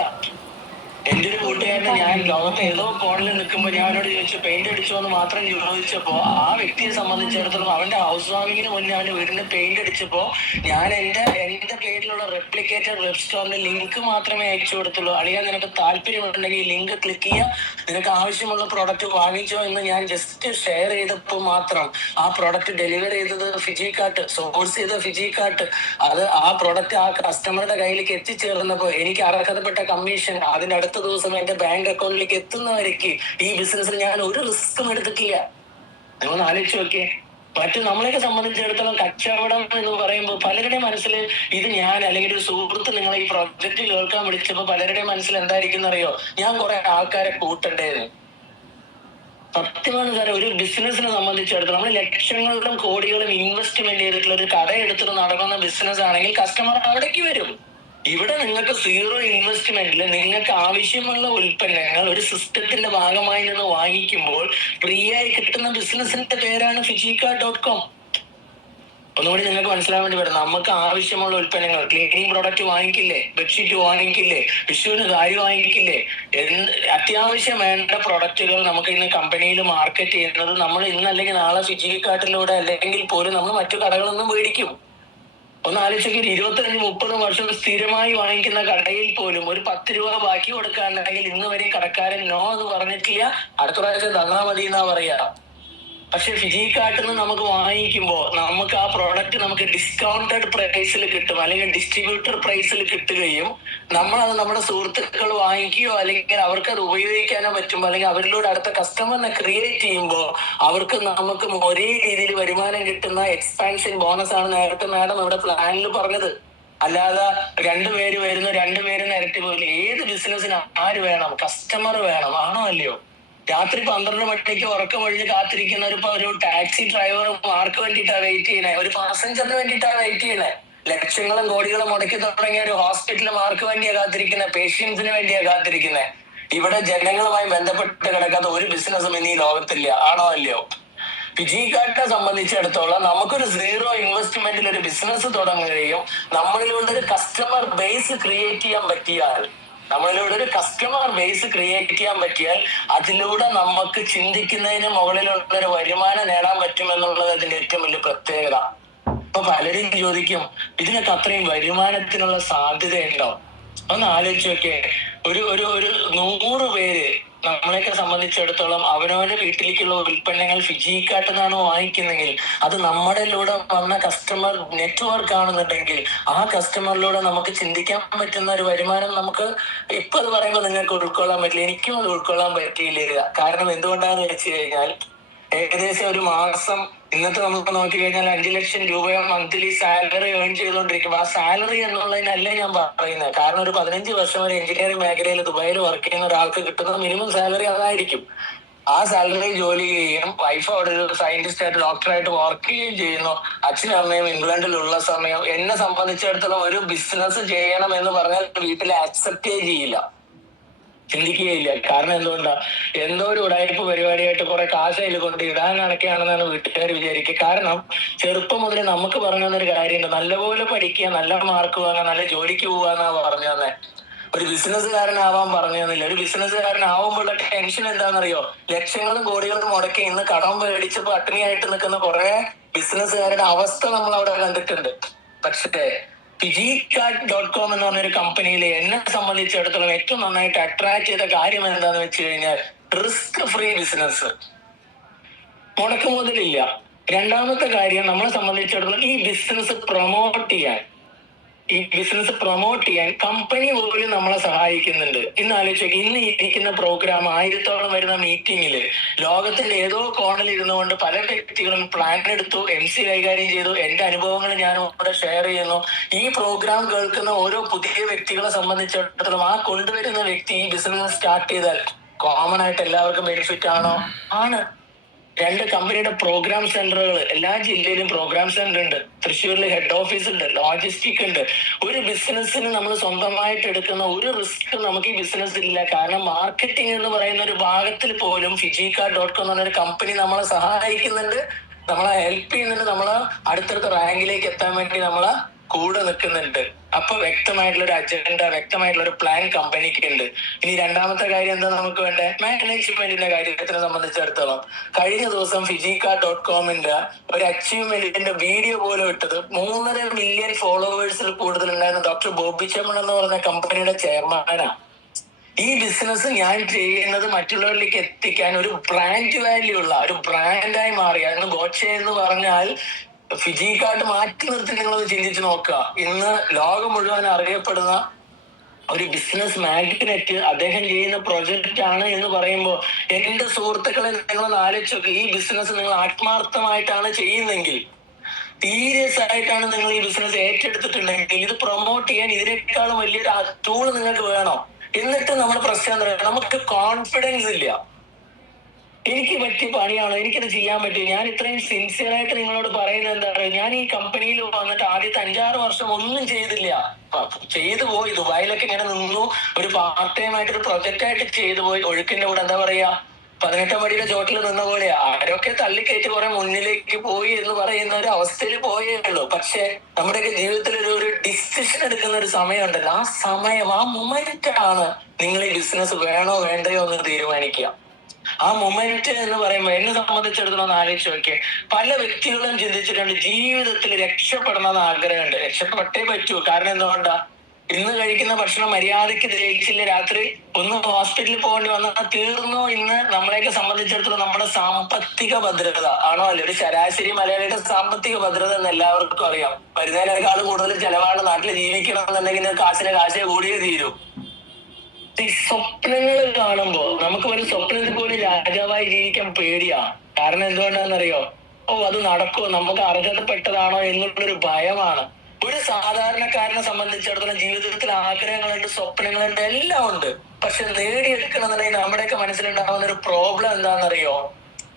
എന്റെ ഒരു കൂട്ടുകാരനെ ഞാൻ ലോകത്ത് ഏതോ കോണിൽ നിൽക്കുമ്പോൾ ഞാൻ അവനോട് ചോദിച്ചു പെയിന്റ് അടിച്ചോ എന്ന് മാത്രം ചോദിച്ചപ്പോ ആ വ്യക്തിയെ സംബന്ധിച്ചിടത്തോളം അവന്റെ ഹൗസ് വാമിങ്ങിന് മുന്നേ അവന്റെ വീടിന് പെയിന്റ് അടിച്ചപ്പോ ഞാൻ എന്റെ പേരിലുള്ള റെപ്ലിക്കേറ്റഡ് വെബ് സ്റ്റോറിന്റെ ലിങ്ക് മാത്രമേ അയച്ചു കൊടുത്തുള്ളൂ. അളിയാ നിനക്ക് താല്പര്യമുണ്ടെങ്കിൽ ലിങ്ക് ക്ലിക്ക് ചെയ്യുക, നിനക്ക് ആവശ്യമുള്ള പ്രോഡക്റ്റ് വാങ്ങിച്ചോ എന്ന് ഞാൻ ജസ്റ്റ് ഷെയർ ചെയ്തപ്പോൾ മാത്രം ആ പ്രോഡക്റ്റ് ഡെലിവർ ചെയ്തത് ഫിജിക്കാട്ട്, സോഴ്സ് ചെയ്ത ഫിജിക്കാട്ട്, അത് ആ പ്രോഡക്റ്റ് ആ കസ്റ്റമറുടെ കയ്യിലേക്ക് എത്തിച്ചേർന്നപ്പോൾ എനിക്ക് അർഹതപ്പെട്ട കമ്മീഷൻ അതിന്റെ അടുത്ത ദിവസം എന്റെ ബാങ്ക് അക്കൗണ്ടിലേക്ക് എത്തുന്നവരേക്ക് ഈ ബിസിനസ്സിൽ ഞാൻ ഒരു റിസ്ക്കും എടുത്തിട്ടില്ല. നിങ്ങളൊന്ന് ആലോചിച്ച് നോക്കിയേ. നമ്മളെയൊക്കെ സംബന്ധിച്ചിടത്തോളം കച്ചവടം എന്ന് പറയുമ്പോൾ പലരുടെ മനസ്സിൽ ഇത് ഞാൻ അല്ലെങ്കിൽ ഒരു സുഹൃത്ത് നിങ്ങളെ ഈ പ്രോജക്റ്റ് കേൾക്കാൻ വിളിച്ചപ്പോൾ പലരുടെ മനസ്സിൽ എന്തായിരിക്കും അറിയോ, ഞാൻ കുറെ ആൾക്കാരെ കൂട്ടണ്ടേന്ന്. സത്യമാണ് സാറേ, ഒരു ബിസിനസിനെ സംബന്ധിച്ചിടത്തോളം നമ്മൾ ലക്ഷങ്ങളും കോടികളും ഇൻവെസ്റ്റ്മെന്റ് ചെയ്തിട്ടുള്ള ഒരു കട എടുത്തിട്ട് നടക്കുന്ന ബിസിനസ് ആണെങ്കിൽ കസ്റ്റമർ അവിടേക്ക് വരും. ഇവിടെ നിങ്ങൾക്ക് സീറോ ഇൻവെസ്റ്റ്മെന്റിൽ നിങ്ങൾക്ക് ആവശ്യമുള്ള ഉൽപ്പന്നങ്ങൾ ഒരു സിസ്റ്റത്തിന്റെ ഭാഗമായി നിന്ന് വാങ്ങിക്കുമ്പോൾ ഫ്രീ ആയി കിട്ടുന്ന ബിസിനസിന്റെ പേരാണ് ഫിജിക്ക.com. ഒന്നുകൂടി നിങ്ങൾക്ക് മനസ്സിലാൻ വേണ്ടി വരും. നമുക്ക് ആവശ്യമുള്ള ഉൽപ്പന്നങ്ങൾ, ക്ലീനിങ് പ്രോഡക്റ്റ് വാങ്ങിക്കില്ലേ, ബെഡ്ഷീറ്റ് വാങ്ങിക്കില്ലേ, വിഷുവിന് സാരി വാങ്ങിക്കില്ലേ, അത്യാവശ്യം വേണ്ട പ്രൊഡക്റ്റുകൾ നമുക്ക് ഇന്ന് കമ്പനിയിൽ മാർക്കറ്റ് ചെയ്യുന്നത് നമ്മൾ ഇന്ന് അല്ലെങ്കിൽ നാളെ ഫിജിക്കാട്ടിലൂടെ അല്ലെങ്കിൽ പോലും നമ്മൾ മറ്റു കടകളൊന്നും മേടിക്കും. ഒന്ന് ആലോചിക്കുക, 25-30 വർഷം സ്ഥിരമായി വാങ്ങിക്കുന്ന കടയിൽ പോലും ഒരു 10 രൂപ ബാക്കി കൊടുക്കാനുണ്ടെങ്കിൽ ഇന്ന് വരെ കടക്കാരൻ നോ എന്ന് പറഞ്ഞിട്ടില്ല, അടുത്ത പ്രാവശ്യം തന്നാ മതി എന്നാ പറയാ. പക്ഷെ ഫിജിക്കാട്ടിൽ നിന്ന് നമുക്ക് വാങ്ങിക്കുമ്പോൾ നമുക്ക് ആ പ്രോഡക്റ്റ് നമുക്ക് ഡിസ്കൗണ്ടഡ് പ്രൈസിൽ കിട്ടും, അല്ലെങ്കിൽ ഡിസ്ട്രിബ്യൂട്ടർ പ്രൈസിൽ കിട്ടുകയും നമ്മളത് നമ്മുടെ സുഹൃത്തുക്കൾ വാങ്ങിക്കുകയോ അല്ലെങ്കിൽ അവർക്ക് അത് ഉപയോഗിക്കാനോ പറ്റുമ്പോൾ അല്ലെങ്കിൽ അവരിലൂടെ അടുത്ത കസ്റ്റമറിനെ ക്രിയേറ്റ് ചെയ്യുമ്പോൾ അവർക്ക് നമുക്ക് ഒരേ രീതിയിൽ വരുമാനം കിട്ടുന്ന എക്സ്പാൻഷൻ ബോണസ് ആണ് നേരത്തെ മാഡം നമ്മുടെ പ്ലാനിൽ പറഞ്ഞത്. അല്ലാതെ രണ്ടുപേര് നിരത്തി പോലും ഏത് ബിസിനസ്സിന് ആര് വേണം? കസ്റ്റമർ വേണം, ആണോ അല്ലയോ? രാത്രി 12 മണിക്ക് ഉറക്കം ഒഴിഞ്ഞ് കാത്തിരിക്കുന്ന ഒരു ടാക്സി ഡ്രൈവർ ആർക്ക് വേണ്ടിയിട്ടാ വെയിറ്റ് ചെയ്യണേ? ഒരു പാസഞ്ചറിന് വേണ്ടിയിട്ടാ വെയിറ്റ് ചെയ്യണേ. ലക്ഷങ്ങളും കോടികളും മുടക്കി തുടങ്ങിയ ഒരു ഹോസ്പിറ്റലിൽ ആർക്ക് വേണ്ടിയാ കാത്തിരിക്കുന്നത്? പേഷ്യൻസിന് വേണ്ടിയാ കാത്തിരിക്കുന്നത്. ഇവിടെ ജനങ്ങളുമായി ബന്ധപ്പെട്ട് കിടക്കാത്ത ഒരു ബിസിനസ്സും ഇന്ന് ഈ ലോകത്തില്ല, ആണോ അല്ലയോ? ഫിജിക്കാട്ടിനെ സംബന്ധിച്ചിടത്തോളം നമുക്കൊരു സീറോ ഇൻവെസ്റ്റ്മെന്റിൽ ഒരു ബിസിനസ് തുടങ്ങുകയും നമ്മളിലൂടെ ഒരു കസ്റ്റമർ ബേസ് ക്രിയേറ്റ് ചെയ്യാൻ പറ്റിയാൽ അതിലൂടെ നമുക്ക് ചിന്തിക്കുന്നതിന് മുകളിലുള്ള ഒരു വരുമാനം നേടാൻ പറ്റുമെന്നുള്ളത് അതിന്റെ ഏറ്റവും വലിയ പ്രത്യേകത. ഇപ്പൊ പലരും ചോദിക്കും, ഇതിനൊക്കെ അത്രയും വരുമാനത്തിനുള്ള സാധ്യതയുണ്ടോ? ഒന്ന് ആലോചിച്ച് നോക്കിയേ. ഒരു 100 പേര് നമ്മളെയൊക്കെ സംബന്ധിച്ചിടത്തോളം അവനവന്റെ വീട്ടിലേക്കുള്ള ഉൽപ്പന്നങ്ങൾ ഫിജിക്കാട്ടിൽ നിന്നാണ് വാങ്ങിക്കുന്നെങ്കിൽ അത് നമ്മുടെയിലൂടെ വന്ന കസ്റ്റമർ നെറ്റ്വർക്ക് ആണെന്നുണ്ടെങ്കിൽ ആ കസ്റ്റമറിലൂടെ നമുക്ക് ചിന്തിക്കാൻ പറ്റുന്ന ഒരു വരുമാനം നമുക്ക് ഇപ്പൊ അത് പറയുമ്പോൾ നിങ്ങൾക്ക് ഉൾക്കൊള്ളാൻ പറ്റില്ല, എനിക്കും അത് ഉൾക്കൊള്ളാൻ പറ്റിയില്ല. കാരണം എന്തുകൊണ്ടാന്ന് വെച്ച് കഴിഞ്ഞാൽ ഏകദേശം ഒരു മാസം ഇന്നത്തെ നമുക്ക് നോക്കിക്കഴിഞ്ഞാൽ 5 ലക്ഷം രൂപ മന്ത്ലി സാലറി ഏൺ ചെയ്തുകൊണ്ടിരിക്കും. ആ സാലറി എന്നുള്ളതിനല്ല ഞാൻ പറയുന്നത്. കാരണം ഒരു 15 വർഷം ഒരു എഞ്ചിനീയറിംഗ് മേഖലയിൽ ദുബായിൽ വർക്ക് ചെയ്യുന്ന ഒരാൾക്ക് കിട്ടുന്ന മിനിമം സാലറി അതായിരിക്കും. ആ സാലറി ജോലി ചെയ്യുകയും വൈഫ് അവിടെ ഒരു സയന്റിസ്റ്റ് ആയിട്ട് ഡോക്ടറായിട്ട് വർക്ക് ചെയ്യുകയും ചെയ്യുന്നു. അച്ഛനും അമ്മയും ഇംഗ്ലണ്ടിലുള്ള സമയം എന്നെ സംബന്ധിച്ചിടത്തോളം ഒരു ബിസിനസ് ചെയ്യണം എന്ന് പറഞ്ഞാൽ വീട്ടിലെ അക്സെപ്റ്റേ ചെയ്യില്ല, ചിന്തിക്കുകയില്ല. കാരണം എന്തുകൊണ്ടാ? എന്തോ ഒരു ഉടായ്പ പരിപാടിയായിട്ട് കുറെ കാശ് അതിൽ കൊണ്ട് ഇടാൻ കണക്കെയാണെന്നാണ് വീട്ടുകാർ വിചാരിക്കുക. കാരണം ചെറുപ്പം മുതലേ നമുക്ക് പറഞ്ഞു തന്നൊരു കാര്യമുണ്ട്, നല്ലപോലെ പഠിക്കുക, നല്ല മാർക്ക് വാങ്ങാൻ, നല്ല ജോലിക്ക് പോവാന്നാ പറഞ്ഞു തന്നെ. ഒരു ബിസിനസ്സുകാരനാവാൻ പറഞ്ഞു തന്നില്ല. ഒരു ബിസിനസ്സുകാരനാവുമ്പോഴുള്ള ടെൻഷൻ എന്താണെന്നറിയോ? ലക്ഷങ്ങളും കോടികളും മുടക്കി ഇന്ന് കടം മേടിച്ച് പട്ടിണിയായിട്ട് നിൽക്കുന്ന കുറെ ബിസിനസ്സുകാരുടെ അവസ്ഥ നമ്മൾ അവിടെ കണ്ടിട്ടുണ്ട്. പക്ഷേ ഫിജിക്കാട്ട്.com എന്ന് പറഞ്ഞൊരു കമ്പനിയിൽ എന്നെ സംബന്ധിച്ചിടത്തോളം ഏറ്റവും നന്നായിട്ട് അട്രാക്ട് ചെയ്ത കാര്യം എന്താന്ന് വെച്ച് കഴിഞ്ഞാൽ റിസ്ക് ഫ്രീ ബിസിനസ്, മുടക്കുമുതലില്ല. രണ്ടാമത്തെ കാര്യം, നമ്മളെ സംബന്ധിച്ചിടത്തോളം ഈ ബിസിനസ് പ്രൊമോട്ട് ചെയ്യാൻ കമ്പനി പോലും നമ്മളെ സഹായിക്കുന്നുണ്ട്. ഇന്ന് ആലോചിക്കുക, ഇന്ന് ഇരിക്കുന്ന പ്രോഗ്രാം 1000-ഓളം വരുന്ന മീറ്റിംഗില് ലോകത്തിന്റെ ഏതോ കോണിൽ ഇരുന്നുകൊണ്ട് പല വ്യക്തികളും പ്ലാൻ എടുത്തു, MC കൈകാര്യം ചെയ്തു, എന്റെ അനുഭവങ്ങൾ ഞാൻ ഇവിടെ ഷെയർ ചെയ്യുന്നു. ഈ പ്രോഗ്രാം കേൾക്കുന്ന ഓരോ പുതിയ വ്യക്തികളെ സംബന്ധിച്ചിടത്തോളം ആ കൊണ്ടുവരുന്ന വ്യക്തി ഈ ബിസിനസ് സ്റ്റാർട്ട് ചെയ്താൽ കോമൺ ആയിട്ട് എല്ലാവർക്കും ബെനിഫിറ്റ് ആണോ? ആണ്. 2 കമ്പനിയുടെ പ്രോഗ്രാം സെന്ററുകൾ, എല്ലാ ജില്ലയിലും പ്രോഗ്രാം സെന്റർ ഉണ്ട്. തൃശ്ശൂരിൽ ഹെഡ് ഓഫീസ് ഉണ്ട്, ലോജിസ്റ്റിക് ഉണ്ട്. ഒരു ബിസിനസ്സിന് നമ്മൾ സ്വന്തമായിട്ട് എടുക്കുന്ന ഒരു റിസ്ക് നമുക്ക് ഈ ബിസിനസ് ഇല്ല. കാരണം മാർക്കറ്റിംഗ് എന്ന് പറയുന്ന ഒരു ഭാഗത്തിൽ പോലും ഫിജിക്കാർഡ്.com എന്ന് പറഞ്ഞൊരു കമ്പനി നമ്മളെ സഹായിക്കുന്നുണ്ട്, നമ്മളെ ഹെൽപ്പ് ചെയ്യുന്നുണ്ട്, നമ്മളെ അടുത്തടുത്ത റാങ്കിലേക്ക് എത്താൻ വേണ്ടി നമ്മളെ കൂടെ നിൽക്കുന്നുണ്ട്. അപ്പൊ വ്യക്തമായിട്ടുള്ള ഒരു അജണ്ട, വ്യക്തമായിട്ടുള്ള ഒരു പ്ലാൻ കമ്പനിക്ക് ഉണ്ട്. ഇനി രണ്ടാമത്തെ കാര്യം എന്താ നമുക്ക് വേണ്ടേ? മാനേജ്മെന്റിന്റെ കാര്യത്തിനെ സംബന്ധിച്ചിടത്തോളം കഴിഞ്ഞ ദിവസം ഫിജിക്കാർഡ്.comന്റെ ഒരു അച്ചീവ്മെന്റിന്റെ വീഡിയോ പോലും ഇട്ടത് 3.5 മില്യൺ ഫോളോവേഴ്സിൽ കൂടുതൽ ഉണ്ടായിരുന്ന ഡോക്ടർ ബോബി ചെമ്മൺ എന്ന് പറഞ്ഞ കമ്പനിയുടെ ചെയർമാനാണ്. ഈ ബിസിനസ് ഞാൻ ചെയ്യുന്നത് മറ്റുള്ളവരിലേക്ക് എത്തിക്കാൻ ഒരു ബ്രാൻഡ് വാല്യൂ ഉള്ള ഒരു ബ്രാൻഡായി മാറിയ ഗോഡ്സെ എന്ന് പറഞ്ഞാൽ ഫിജിക്കാർഡ് മാറ്റി നിർത്തി നിങ്ങളൊന്ന് ചിന്തിച്ചു നോക്കുക. ഇന്ന് ലോകം മുഴുവൻ അറിയപ്പെടുന്ന ഒരു ബിസിനസ് മാഗ്നറ്റ് അദ്ദേഹം ചെയ്യുന്ന പ്രൊജക്റ്റ് ആണ് എന്ന് പറയുമ്പോൾ എന്റെ സുഹൃത്തുക്കളെ നിങ്ങളൊന്ന് ആലോചിച്ച് നോക്കുക. ഈ ബിസിനസ് നിങ്ങൾ ആത്മാർത്ഥമായിട്ടാണ് ചെയ്യുന്നെങ്കിൽ, സീരിയസ് ആയിട്ടാണ് നിങ്ങൾ ഈ ബിസിനസ് ഏറ്റെടുത്തിട്ടുണ്ടെങ്കിൽ, ഇത് പ്രൊമോട്ട് ചെയ്യാൻ ഇതിനേക്കാളും വലിയൊരു ടൂള് നിങ്ങൾക്ക് വേണം. എന്നിട്ട് നമ്മുടെ പ്രശ്നം എന്താ പറയുക? നമുക്ക് കോൺഫിഡൻസ് ഇല്ല. എനിക്ക് പറ്റിയ പണിയാണോ, എനിക്കത് ചെയ്യാൻ പറ്റും. ഞാൻ ഇത്രയും സിൻസിയർ ആയിട്ട് നിങ്ങളോട് പറയുന്നത് എന്താ പറയുക, ഞാൻ ഈ കമ്പനിയിൽ വന്നിട്ട് ആദ്യത്തെ 5-6 വർഷം ഒന്നും ചെയ്തില്ല. ചെയ്തു പോയി, ദുബായിലൊക്കെ ഇങ്ങനെ നിന്നു, ഒരു പാർട്ട് ടൈം ആയിട്ട് ഒരു പ്രൊജക്റ്റ് ആയിട്ട് ചെയ്തു പോയി. ഒഴുക്കിന്റെ കൂടെ എന്താ പറയാ, 18 പടിയുടെ ചോട്ടിൽ നിന്ന പോലെ ആരൊക്കെ തള്ളിക്കയറ്റി കുറെ മുന്നിലേക്ക് പോയി എന്ന് പറയുന്ന ഒരു അവസ്ഥയിൽ പോയേ ഉള്ളൂ. പക്ഷെ നമ്മുടെയൊക്കെ ജീവിതത്തിൽ ഒരു ഡിസിഷൻ എടുക്കുന്ന ഒരു സമയമുണ്ടല്ലോ, ആ സമയം, ആ മൊമെന്റ് ആണ് നിങ്ങൾ ഈ ബിസിനസ് വേണോ വേണ്ടയോ എന്ന് തീരുമാനിക്കുക. ആ മൊമെന്റ് എന്ന് പറയുമ്പോൾ എന്നെ സംബന്ധിച്ചിടത്തോളം ആലോചിച്ച് നോക്കിയേ, പല വ്യക്തികളും ചിന്തിച്ചിട്ടുണ്ട് ജീവിതത്തിൽ രക്ഷപ്പെടണമെന്ന് ആഗ്രഹമുണ്ട്, രക്ഷപ്പെട്ടേ പറ്റൂ. കാരണം എന്തുകൊണ്ടാ? ഇന്ന് കഴിക്കുന്ന ഭക്ഷണം മര്യാദയ്ക്ക് ദഹിച്ചില്ല, രാത്രി ഒന്ന് ഹോസ്പിറ്റലിൽ പോകേണ്ടി വന്നാൽ തീർന്നോ. ഇന്ന് നമ്മളെയൊക്കെ സംബന്ധിച്ചിടത്തോളം നമ്മുടെ സാമ്പത്തിക ഭദ്രത ആണോ അല്ലെ, ഒരു ശരാശരി മലയാളിയുടെ സാമ്പത്തിക ഭദ്രത എന്ന് എല്ലാവർക്കും അറിയാം. വരുന്നതിനേക്കാൾ കൂടുതൽ ചെലവാണ് നാട്ടിൽ ജീവിക്കണം എന്നുണ്ടെങ്കിൽ കാശേ കൂടിയേ തീരൂ. ഈ സ്വപ്നങ്ങൾ കാണുമ്പോ നമുക്ക് ഒരു സ്വപ്നത്തിൽ പോലും രാജാവായി ജീവിക്കാൻ പേടിയാ. കാരണം എന്തുകൊണ്ടാണെന്നറിയോ? അത് നടക്കുമോ, നമുക്ക് അർഹതപ്പെട്ടതാണോ എന്നുള്ളൊരു ഭയമാണ്. ഒരു സാധാരണക്കാരനെ സംബന്ധിച്ചിടത്തോളം ജീവിതത്തിൽ ആഗ്രഹങ്ങളുണ്ട്, സ്വപ്നങ്ങളുണ്ട്, എല്ലാം ഉണ്ട്. പക്ഷെ നേടിയെടുക്കണമെന്നുണ്ടെങ്കിൽ നമ്മുടെയൊക്കെ മനസ്സിലുണ്ടാകുന്ന ഒരു പ്രോബ്ലം എന്താണെന്നറിയോ?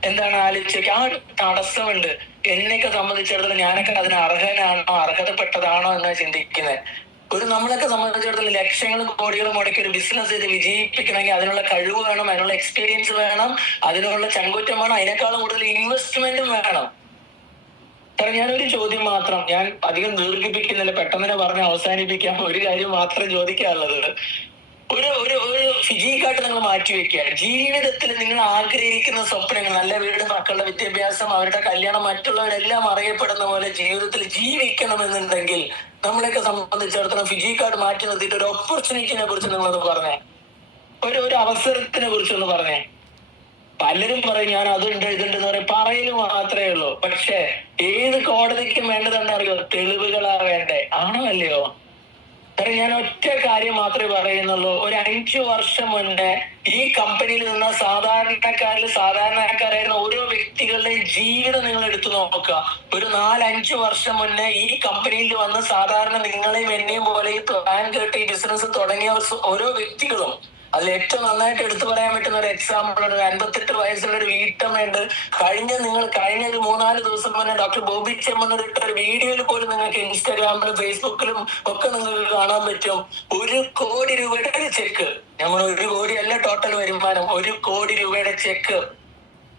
എന്താണ് ആലോചിച്ചേക്ക്? ആ തടസ്സമുണ്ട്. എന്നെയൊക്കെ സംബന്ധിച്ചിടത്തോളം ഞാനൊക്കെ അതിന് അർഹനാണോ, അർഹതപ്പെട്ടതാണോ എന്നാ ചിന്തിക്കുന്നത്. നമ്മളൊക്കെ സംബന്ധിച്ചിടത്തോളം ലക്ഷങ്ങളും കോടികളും മുടക്കി ഒരു ബിസിനസ് ചെയ്ത് വിജയിപ്പിക്കണമെങ്കിൽ അതിനുള്ള കഴിവ് വേണം, അതിനുള്ള എക്സ്പീരിയൻസ് വേണം, അതിനുള്ള ചങ്കൂറ്റം വേണം, അതിനേക്കാളും കൂടുതൽ ഇൻവെസ്റ്റ്മെന്റും വേണം. കാരണം ഞാനൊരു ചോദ്യം മാത്രം, ഞാൻ അധികം ദീർഘിപ്പിക്കുന്നില്ല, പെട്ടെന്ന് തന്നെ പറഞ്ഞ് അവസാനിപ്പിക്കാം. ഒരു കാര്യം മാത്രം ചോദിക്കാനുള്ളത്, ഒരു ഫിജിക്കാർഡ് നിങ്ങൾ മാറ്റിവെക്കുക. ജീവിതത്തിൽ നിങ്ങൾ ആഗ്രഹിക്കുന്ന സ്വപ്നങ്ങൾ, നല്ല വീട്, മക്കളുടെ വിദ്യാഭ്യാസം, അവരുടെ കല്യാണം, മറ്റുള്ളവരെല്ലാം അറിയപ്പെടുന്ന പോലെ ജീവിതത്തിൽ ജീവിക്കണമെന്നുണ്ടെങ്കിൽ നമ്മളെയൊക്കെ സംബന്ധിച്ചിടത്തോളം ഫിജിക്കാർഡ് മാറ്റി നിർത്തിയിട്ട് ഒരു ഓപ്പർച്യൂണിറ്റിനെ കുറിച്ച് നിങ്ങളൊന്ന് പറഞ്ഞേ, ഒരു അവസരത്തിനെ കുറിച്ചൊന്ന് പറഞ്ഞേ. പലരും പറയും ഞാൻ അതുണ്ട് ഇതുണ്ട് എന്ന് പറയല് മാത്രമേ ഉള്ളൂ. പക്ഷെ ഏത് കോടതിക്കും വേണ്ടതെന്നറിയോ? തെളിവുകളാ വേണ്ടേ? ആണോ അല്ലയോ? കാരണം ഞാൻ ഒറ്റ കാര്യം മാത്രമേ പറയുന്നുള്ളൂ. ഒരു 5 വർഷം മുന്നേ ഈ കമ്പനിയിൽ നിന്ന സാധാരണക്കാരായിരുന്ന ഓരോ വ്യക്തികളുടെയും ജീവിതം നിങ്ങൾ എടുത്തു നോക്കുക. ഒരു 4-5 വർഷം മുന്നേ ഈ കമ്പനിയിൽ വന്ന് സാധാരണ നിങ്ങളെയും എന്നെയും പോലെ ഈ പ്ലാൻ കേട്ട് ഈ ബിസിനസ് തുടങ്ങിയ ഓരോ വ്യക്തികളും, അതിൽ ഏറ്റവും നന്നായിട്ട് എടുത്തു പറയാൻ പറ്റുന്ന ഒരു എക്സാമ്പിൾ, ഒരു 58 വയസ്സുള്ള ഒരു വീട്ടമ്മയുണ്ട്. കഴിഞ്ഞ ഒരു 3-4 ദിവസം മുന്നേ ഡോക്ടർ ബോബി ചെമ്മൺ ഇട്ട ഒരു വീഡിയോയിൽ പോലും നിങ്ങൾക്ക് ഇൻസ്റ്റാഗ്രാമിലും ഫേസ്ബുക്കിലും ഒക്കെ നിങ്ങൾക്ക് കാണാൻ പറ്റും. 1 കോടി രൂപയുടെ ഒരു ചെക്ക്, നമ്മൾ 1 കോടിയല്ല ടോട്ടൽ വരുമാനം, 1 കോടി രൂപയുടെ ചെക്ക്,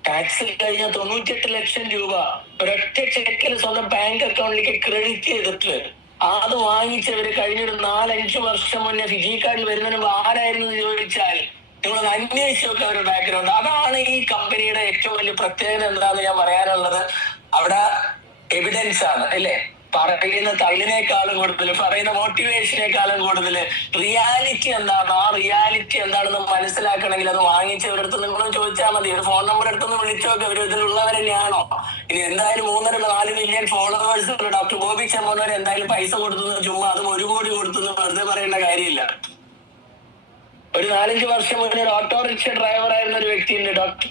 ടാക്സിൽ കഴിഞ്ഞ 98 ലക്ഷം രൂപ ഒരൊറ്റ ചെക്കിൽ സ്വന്തം ബാങ്ക് അക്കൗണ്ടിലേക്ക് ക്രെഡിറ്റ് ചെയ്തിട്ട് അത് വാങ്ങിച്ചവര് കഴിഞ്ഞൊരു 4-5 വർഷം മുന്നേ ഫിജിക്കാർഡിൽ വരുന്നതിന് ആരായിരുന്നു എന്ന് ചോദിച്ചാൽ നിങ്ങളൊന്ന് അന്വേഷിച്ച് നോക്കുക അവരുടെ ബാക്ക്ഗ്രൗണ്ട്. അതാണ് ഈ കമ്പനിയുടെ ഏറ്റവും വലിയ പ്രത്യേകത. എന്താന്ന് ഞാൻ പറയാനുള്ളത്, അവിടെ എവിഡൻസ് ആണ് അല്ലേ. പറയുന്ന തള്ളിനേക്കാളും കൂടുതൽ, പറയുന്ന മോട്ടിവേഷനേക്കാളും കൂടുതൽ റിയാലിറ്റി എന്താണോ, ആ റിയാലിറ്റി എന്താണെന്ന് മനസ്സിലാക്കണമെങ്കിൽ അത് വാങ്ങിച്ചവരുടെ അടുത്ത് നിങ്ങളും ചോദിച്ചാൽ മതി. ഒരു ഫോൺ നമ്പർ എടുത്തൊന്ന് വിളിച്ചു നോക്കുക, അവർ ഇതിലുള്ളവർ തന്നെയാണോ. ഇനി എന്തായാലും 3.4 മില്യൺ ഫോളോവേഴ്സ് ഡോക്ടർ ബോബി ചെമ്മൺ എന്തായാലും പൈസ കൊടുത്തു ചുമ്മാ, അതും 1 കോടി കൊടുത്തു വെറുതെ പറയേണ്ട കാര്യമില്ല. ഒരു 4-5 വർഷം മുന്നേ ഒരു ഓട്ടോറിക്ഷ ഡ്രൈവർ ആയിരുന്ന ഒരു വ്യക്തിയുണ്ട്, ഡോക്ടർ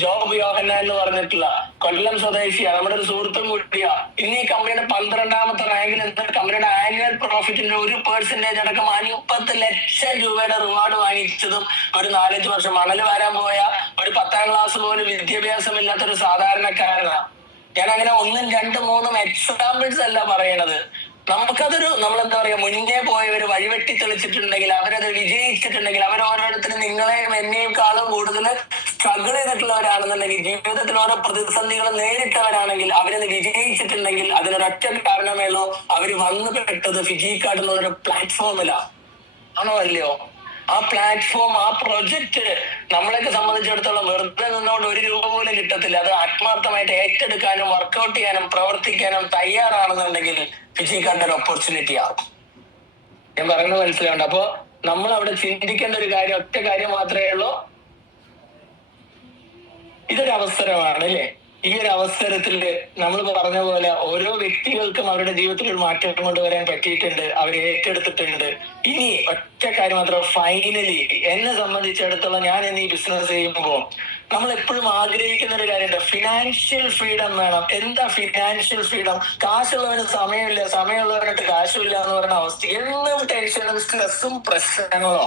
ജോബ് യോഹന്നാൻ എന്ന് പറഞ്ഞിട്ടുള്ള, കൊല്ലം സ്വദേശിയാണ്, നമ്മുടെ ഒരു സുഹൃത്തും കൂടിയാ. ഇന്ന് ഈ കമ്പനിയുടെ 12ാമത്തെ റാങ്കിൽ നിന്ന് കമ്പനിയുടെ ആനുവൽ പ്രോഫിറ്റിന്റെ 1% അടക്കം 50 ലക്ഷം രൂപയുടെ റിവാർഡ് വാങ്ങിച്ചതും ഒരു 4-5 വർഷം മണൽ വരാൻ പോയ ഒരു 10ാം ക്ലാസ് പോലും വിദ്യാഭ്യാസം ഇല്ലാത്തൊരു സാധാരണക്കാരനാ. ഞാൻ അങ്ങനെ 1ഉം 2ഉം 3ഉം എക്സാമ്പിൾസ് അല്ല പറയണത്. നമുക്കതൊരു നമ്മളെന്താ പറയാ, മുന്നേ പോയവര് വഴിവെട്ടി തെളിച്ചിട്ടുണ്ടെങ്കിൽ, അവരത് വിജയിച്ചിട്ടുണ്ടെങ്കിൽ, ഓരോരുത്തരും നിങ്ങളെയും എന്നെയും കൂടുതൽ സ്ട്രഗിൾ ചെയ്തിട്ടുള്ളവരാണെന്നുണ്ടെങ്കിൽ, ജീവിതത്തിൽ ഓരോ പ്രതിസന്ധികൾ നേരിട്ടവരാണെങ്കിൽ, അവരത് വിജയിച്ചിട്ടുണ്ടെങ്കിൽ അതിനൊരൊറ്റ കാരണമേ ഉള്ളൂ, അവര് വന്നു പെട്ടത് ഫിജിക്കാർഡ് എന്നുള്ളൊരു പ്ലാറ്റ്ഫോമിലാണ്. ആണോ അല്ലയോ? ആ പ്ലാറ്റ്ഫോം, ആ പ്രൊജക്ട് നമ്മളെയൊക്കെ സംബന്ധിച്ചിടത്തോളം വെറുതെ നിന്നുകൊണ്ട് 1 രൂപ പോലും കിട്ടത്തില്ല. അത് ആത്മാർത്ഥമായിട്ട് ഏറ്റെടുക്കാനും വർക്കൗട്ട് ചെയ്യാനും പ്രവർത്തിക്കാനും തയ്യാറാണെന്നുണ്ടെങ്കിൽ ഫിജിക്കാർഡ് ഒരു ഓപ്പർച്യൂണിറ്റിയാണ്. ഞാൻ പറയുന്നത് മനസ്സിലാവുണ്ട്. അപ്പൊ നമ്മൾ അവിടെ ചിന്തിക്കേണ്ട ഒരു കാര്യം, ഒറ്റ കാര്യം മാത്രമേ ഉള്ളൂ, ഇതൊരു അവസരമാണ് അല്ലേ? ഈ ഒരു അവസരത്തിൽ നമ്മൾ പറഞ്ഞ പോലെ ഓരോ വ്യക്തികൾക്കും അവരുടെ ജീവിതത്തിൽ ഒരു മാറ്റം കൊണ്ടുവരാൻ പറ്റിയിട്ടുണ്ട്, അവർ ഏറ്റെടുത്തിട്ടുണ്ട്. ഇനി ഒറ്റ കാര്യം മാത്രം, ഫൈനലി എന്നെ സംബന്ധിച്ചിടത്തോളം ഞാൻ ഇന്ന് ഈ ബിസിനസ് ചെയ്യുമ്പോൾ നമ്മൾ എപ്പോഴും ആഗ്രഹിക്കുന്ന ഒരു കാര്യമുണ്ട്, ഫിനാൻഷ്യൽ ഫ്രീഡം വേണം. എന്താ ഫിനാൻഷ്യൽ ഫ്രീഡം? കാശുള്ളവന് സമയമില്ല, സമയമുള്ളവനായിട്ട് കാശുമില്ല എന്ന് പറയുന്ന അവസ്ഥ. എന്നും ടെൻഷനും സ്ട്രെസ്സും പ്രശ്നങ്ങളോ.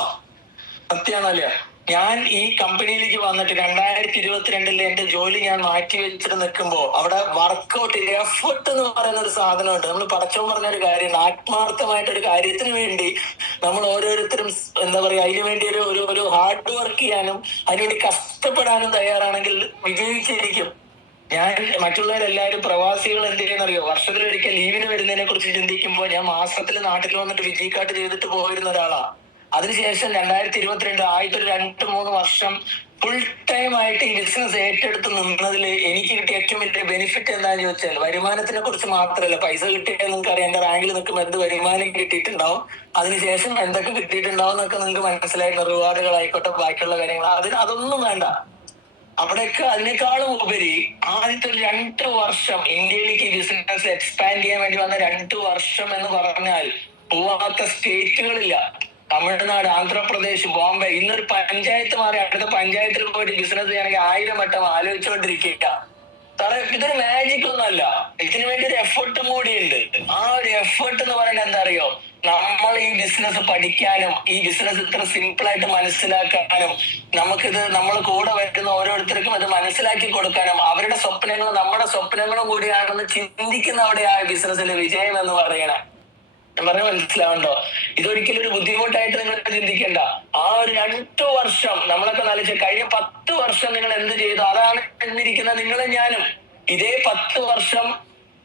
സത്യമാണല്ലോ. ഞാൻ ഈ കമ്പനിയിലേക്ക് വന്നിട്ട് 2022 എന്റെ ജോലി ഞാൻ മാറ്റി വെച്ചിട്ട് നിൽക്കുമ്പോ അവിടെ വർക്കൗട്ട്, എഫർട്ട് എന്ന് പറയുന്ന ഒരു സാധനമുണ്ട്. നമ്മൾ പടച്ചോൻ പറഞ്ഞൊരു കാര്യമാണ്, ആത്മാർത്ഥമായിട്ടൊരു കാര്യത്തിന് വേണ്ടി നമ്മൾ ഓരോരുത്തരും എന്താ പറയാ, അതിനു വേണ്ടി ഒരു ഹാർഡ് വർക്ക് ചെയ്യാനും അതിനുവേണ്ടി കഷ്ടപ്പെടാനും തയ്യാറാണെങ്കിൽ വിജയിച്ചിരിക്കും. ഞാൻ മറ്റുള്ളവരെല്ലാവരും പ്രവാസികൾ എന്ത് ചെയ്യുന്നറിയോ, വർഷത്തിലൊരിക്കൽ ലീവിന് വരുന്നതിനെ കുറിച്ച് ചിന്തിക്കുമ്പോൾ ഞാൻ മാസത്തിൽ നാട്ടിൽ വന്നിട്ട് ഫിജിക്കാർഡ് ചെയ്തിട്ട് പോയിരുന്ന ഒരാളാ. അതിനുശേഷം 2022 ആദ്യത്തെ 2-3 വർഷം ഫുൾ ടൈം ആയിട്ട് ഈ ബിസിനസ് ഏറ്റെടുത്ത് നിന്നതിൽ എനിക്ക് കിട്ടിയ ഏറ്റവും വലിയ ബെനിഫിറ്റ് എന്താണെന്ന് ചോദിച്ചാൽ, വരുമാനത്തിനെ കുറിച്ച് മാത്രമല്ല, പൈസ കിട്ടിയാൽ നിങ്ങൾക്ക് അറിയാം, എന്റെ റാങ്കിൽ നിൽക്കുമ്പോൾ എന്ത് വരുമാനം കിട്ടിയിട്ടുണ്ടാവും, അതിനുശേഷം എന്തൊക്കെ കിട്ടിയിട്ടുണ്ടാവും എന്നൊക്കെ നിങ്ങൾക്ക് മനസ്സിലായിരുന്നു. റിവാർഡുകളായിക്കോട്ടെ, ബാക്കിയുള്ള കാര്യങ്ങൾ, അതൊന്നും വേണ്ട. അവിടെയൊക്കെ അതിനേക്കാളും ഉപരി ആദ്യത്തെ 2 വർഷം ഇന്ത്യയിലേക്ക് ബിസിനസ് എക്സ്പാൻഡ് ചെയ്യാൻ വേണ്ടി വന്ന 2 വർഷം എന്ന് പറഞ്ഞാൽ പോവാത്ത സ്റ്റേറ്റുകളില്ല. തമിഴ്നാട്, ആന്ധ്രാപ്രദേശ്, ബോംബെ. ഇന്നൊരു പഞ്ചായത്ത് മാറി അടുത്ത പഞ്ചായത്തിൽ പോയിട്ട് ബിസിനസ് ചെയ്യണമെങ്കിൽ 1000 വട്ടം ആലോചിച്ചുകൊണ്ടിരിക്കുക. ഇതൊരു മാജിക് ഒന്നുമല്ല, ഇതിനു വേണ്ടി ഒരു എഫേർട്ടും കൂടിയുണ്ട്. ആ ഒരു എഫേർട്ട് എന്ന് പറയുന്നത് എന്താ അറിയോ, നമ്മൾ ഈ ബിസിനസ് പഠിക്കാനും ഈ ബിസിനസ് ഇത്ര സിമ്പിൾ ആയിട്ട് മനസ്സിലാക്കാനും നമുക്കിത് നമ്മൾ കൂടെ വരുന്ന ഓരോരുത്തർക്കും അത് മനസ്സിലാക്കി കൊടുക്കാനും അവരുടെ സ്വപ്നങ്ങൾ നമ്മുടെ സ്വപ്നങ്ങളും കൂടിയാണെന്ന് ചിന്തിക്കുന്ന അവിടെ ആ ബിസിനസ്സിലെ വിജയം എന്ന് പറയണേ. ഞാൻ പറഞ്ഞ മനസ്സിലാവുണ്ടോ? ഇതൊരിക്കലും ഒരു ബുദ്ധിമുട്ടായിട്ട് നിങ്ങൾ ചിന്തിക്കേണ്ട. ആ ഒരു 2 വർഷം നമ്മളൊക്കെ നലിച്ച് കഴിഞ്ഞ 10 വർഷം നിങ്ങൾ എന്ത് ചെയ്തു, അതാണ് എന്നിരിക്കുന്ന നിങ്ങളും ഞാനും. ഇതേ 10 വർഷം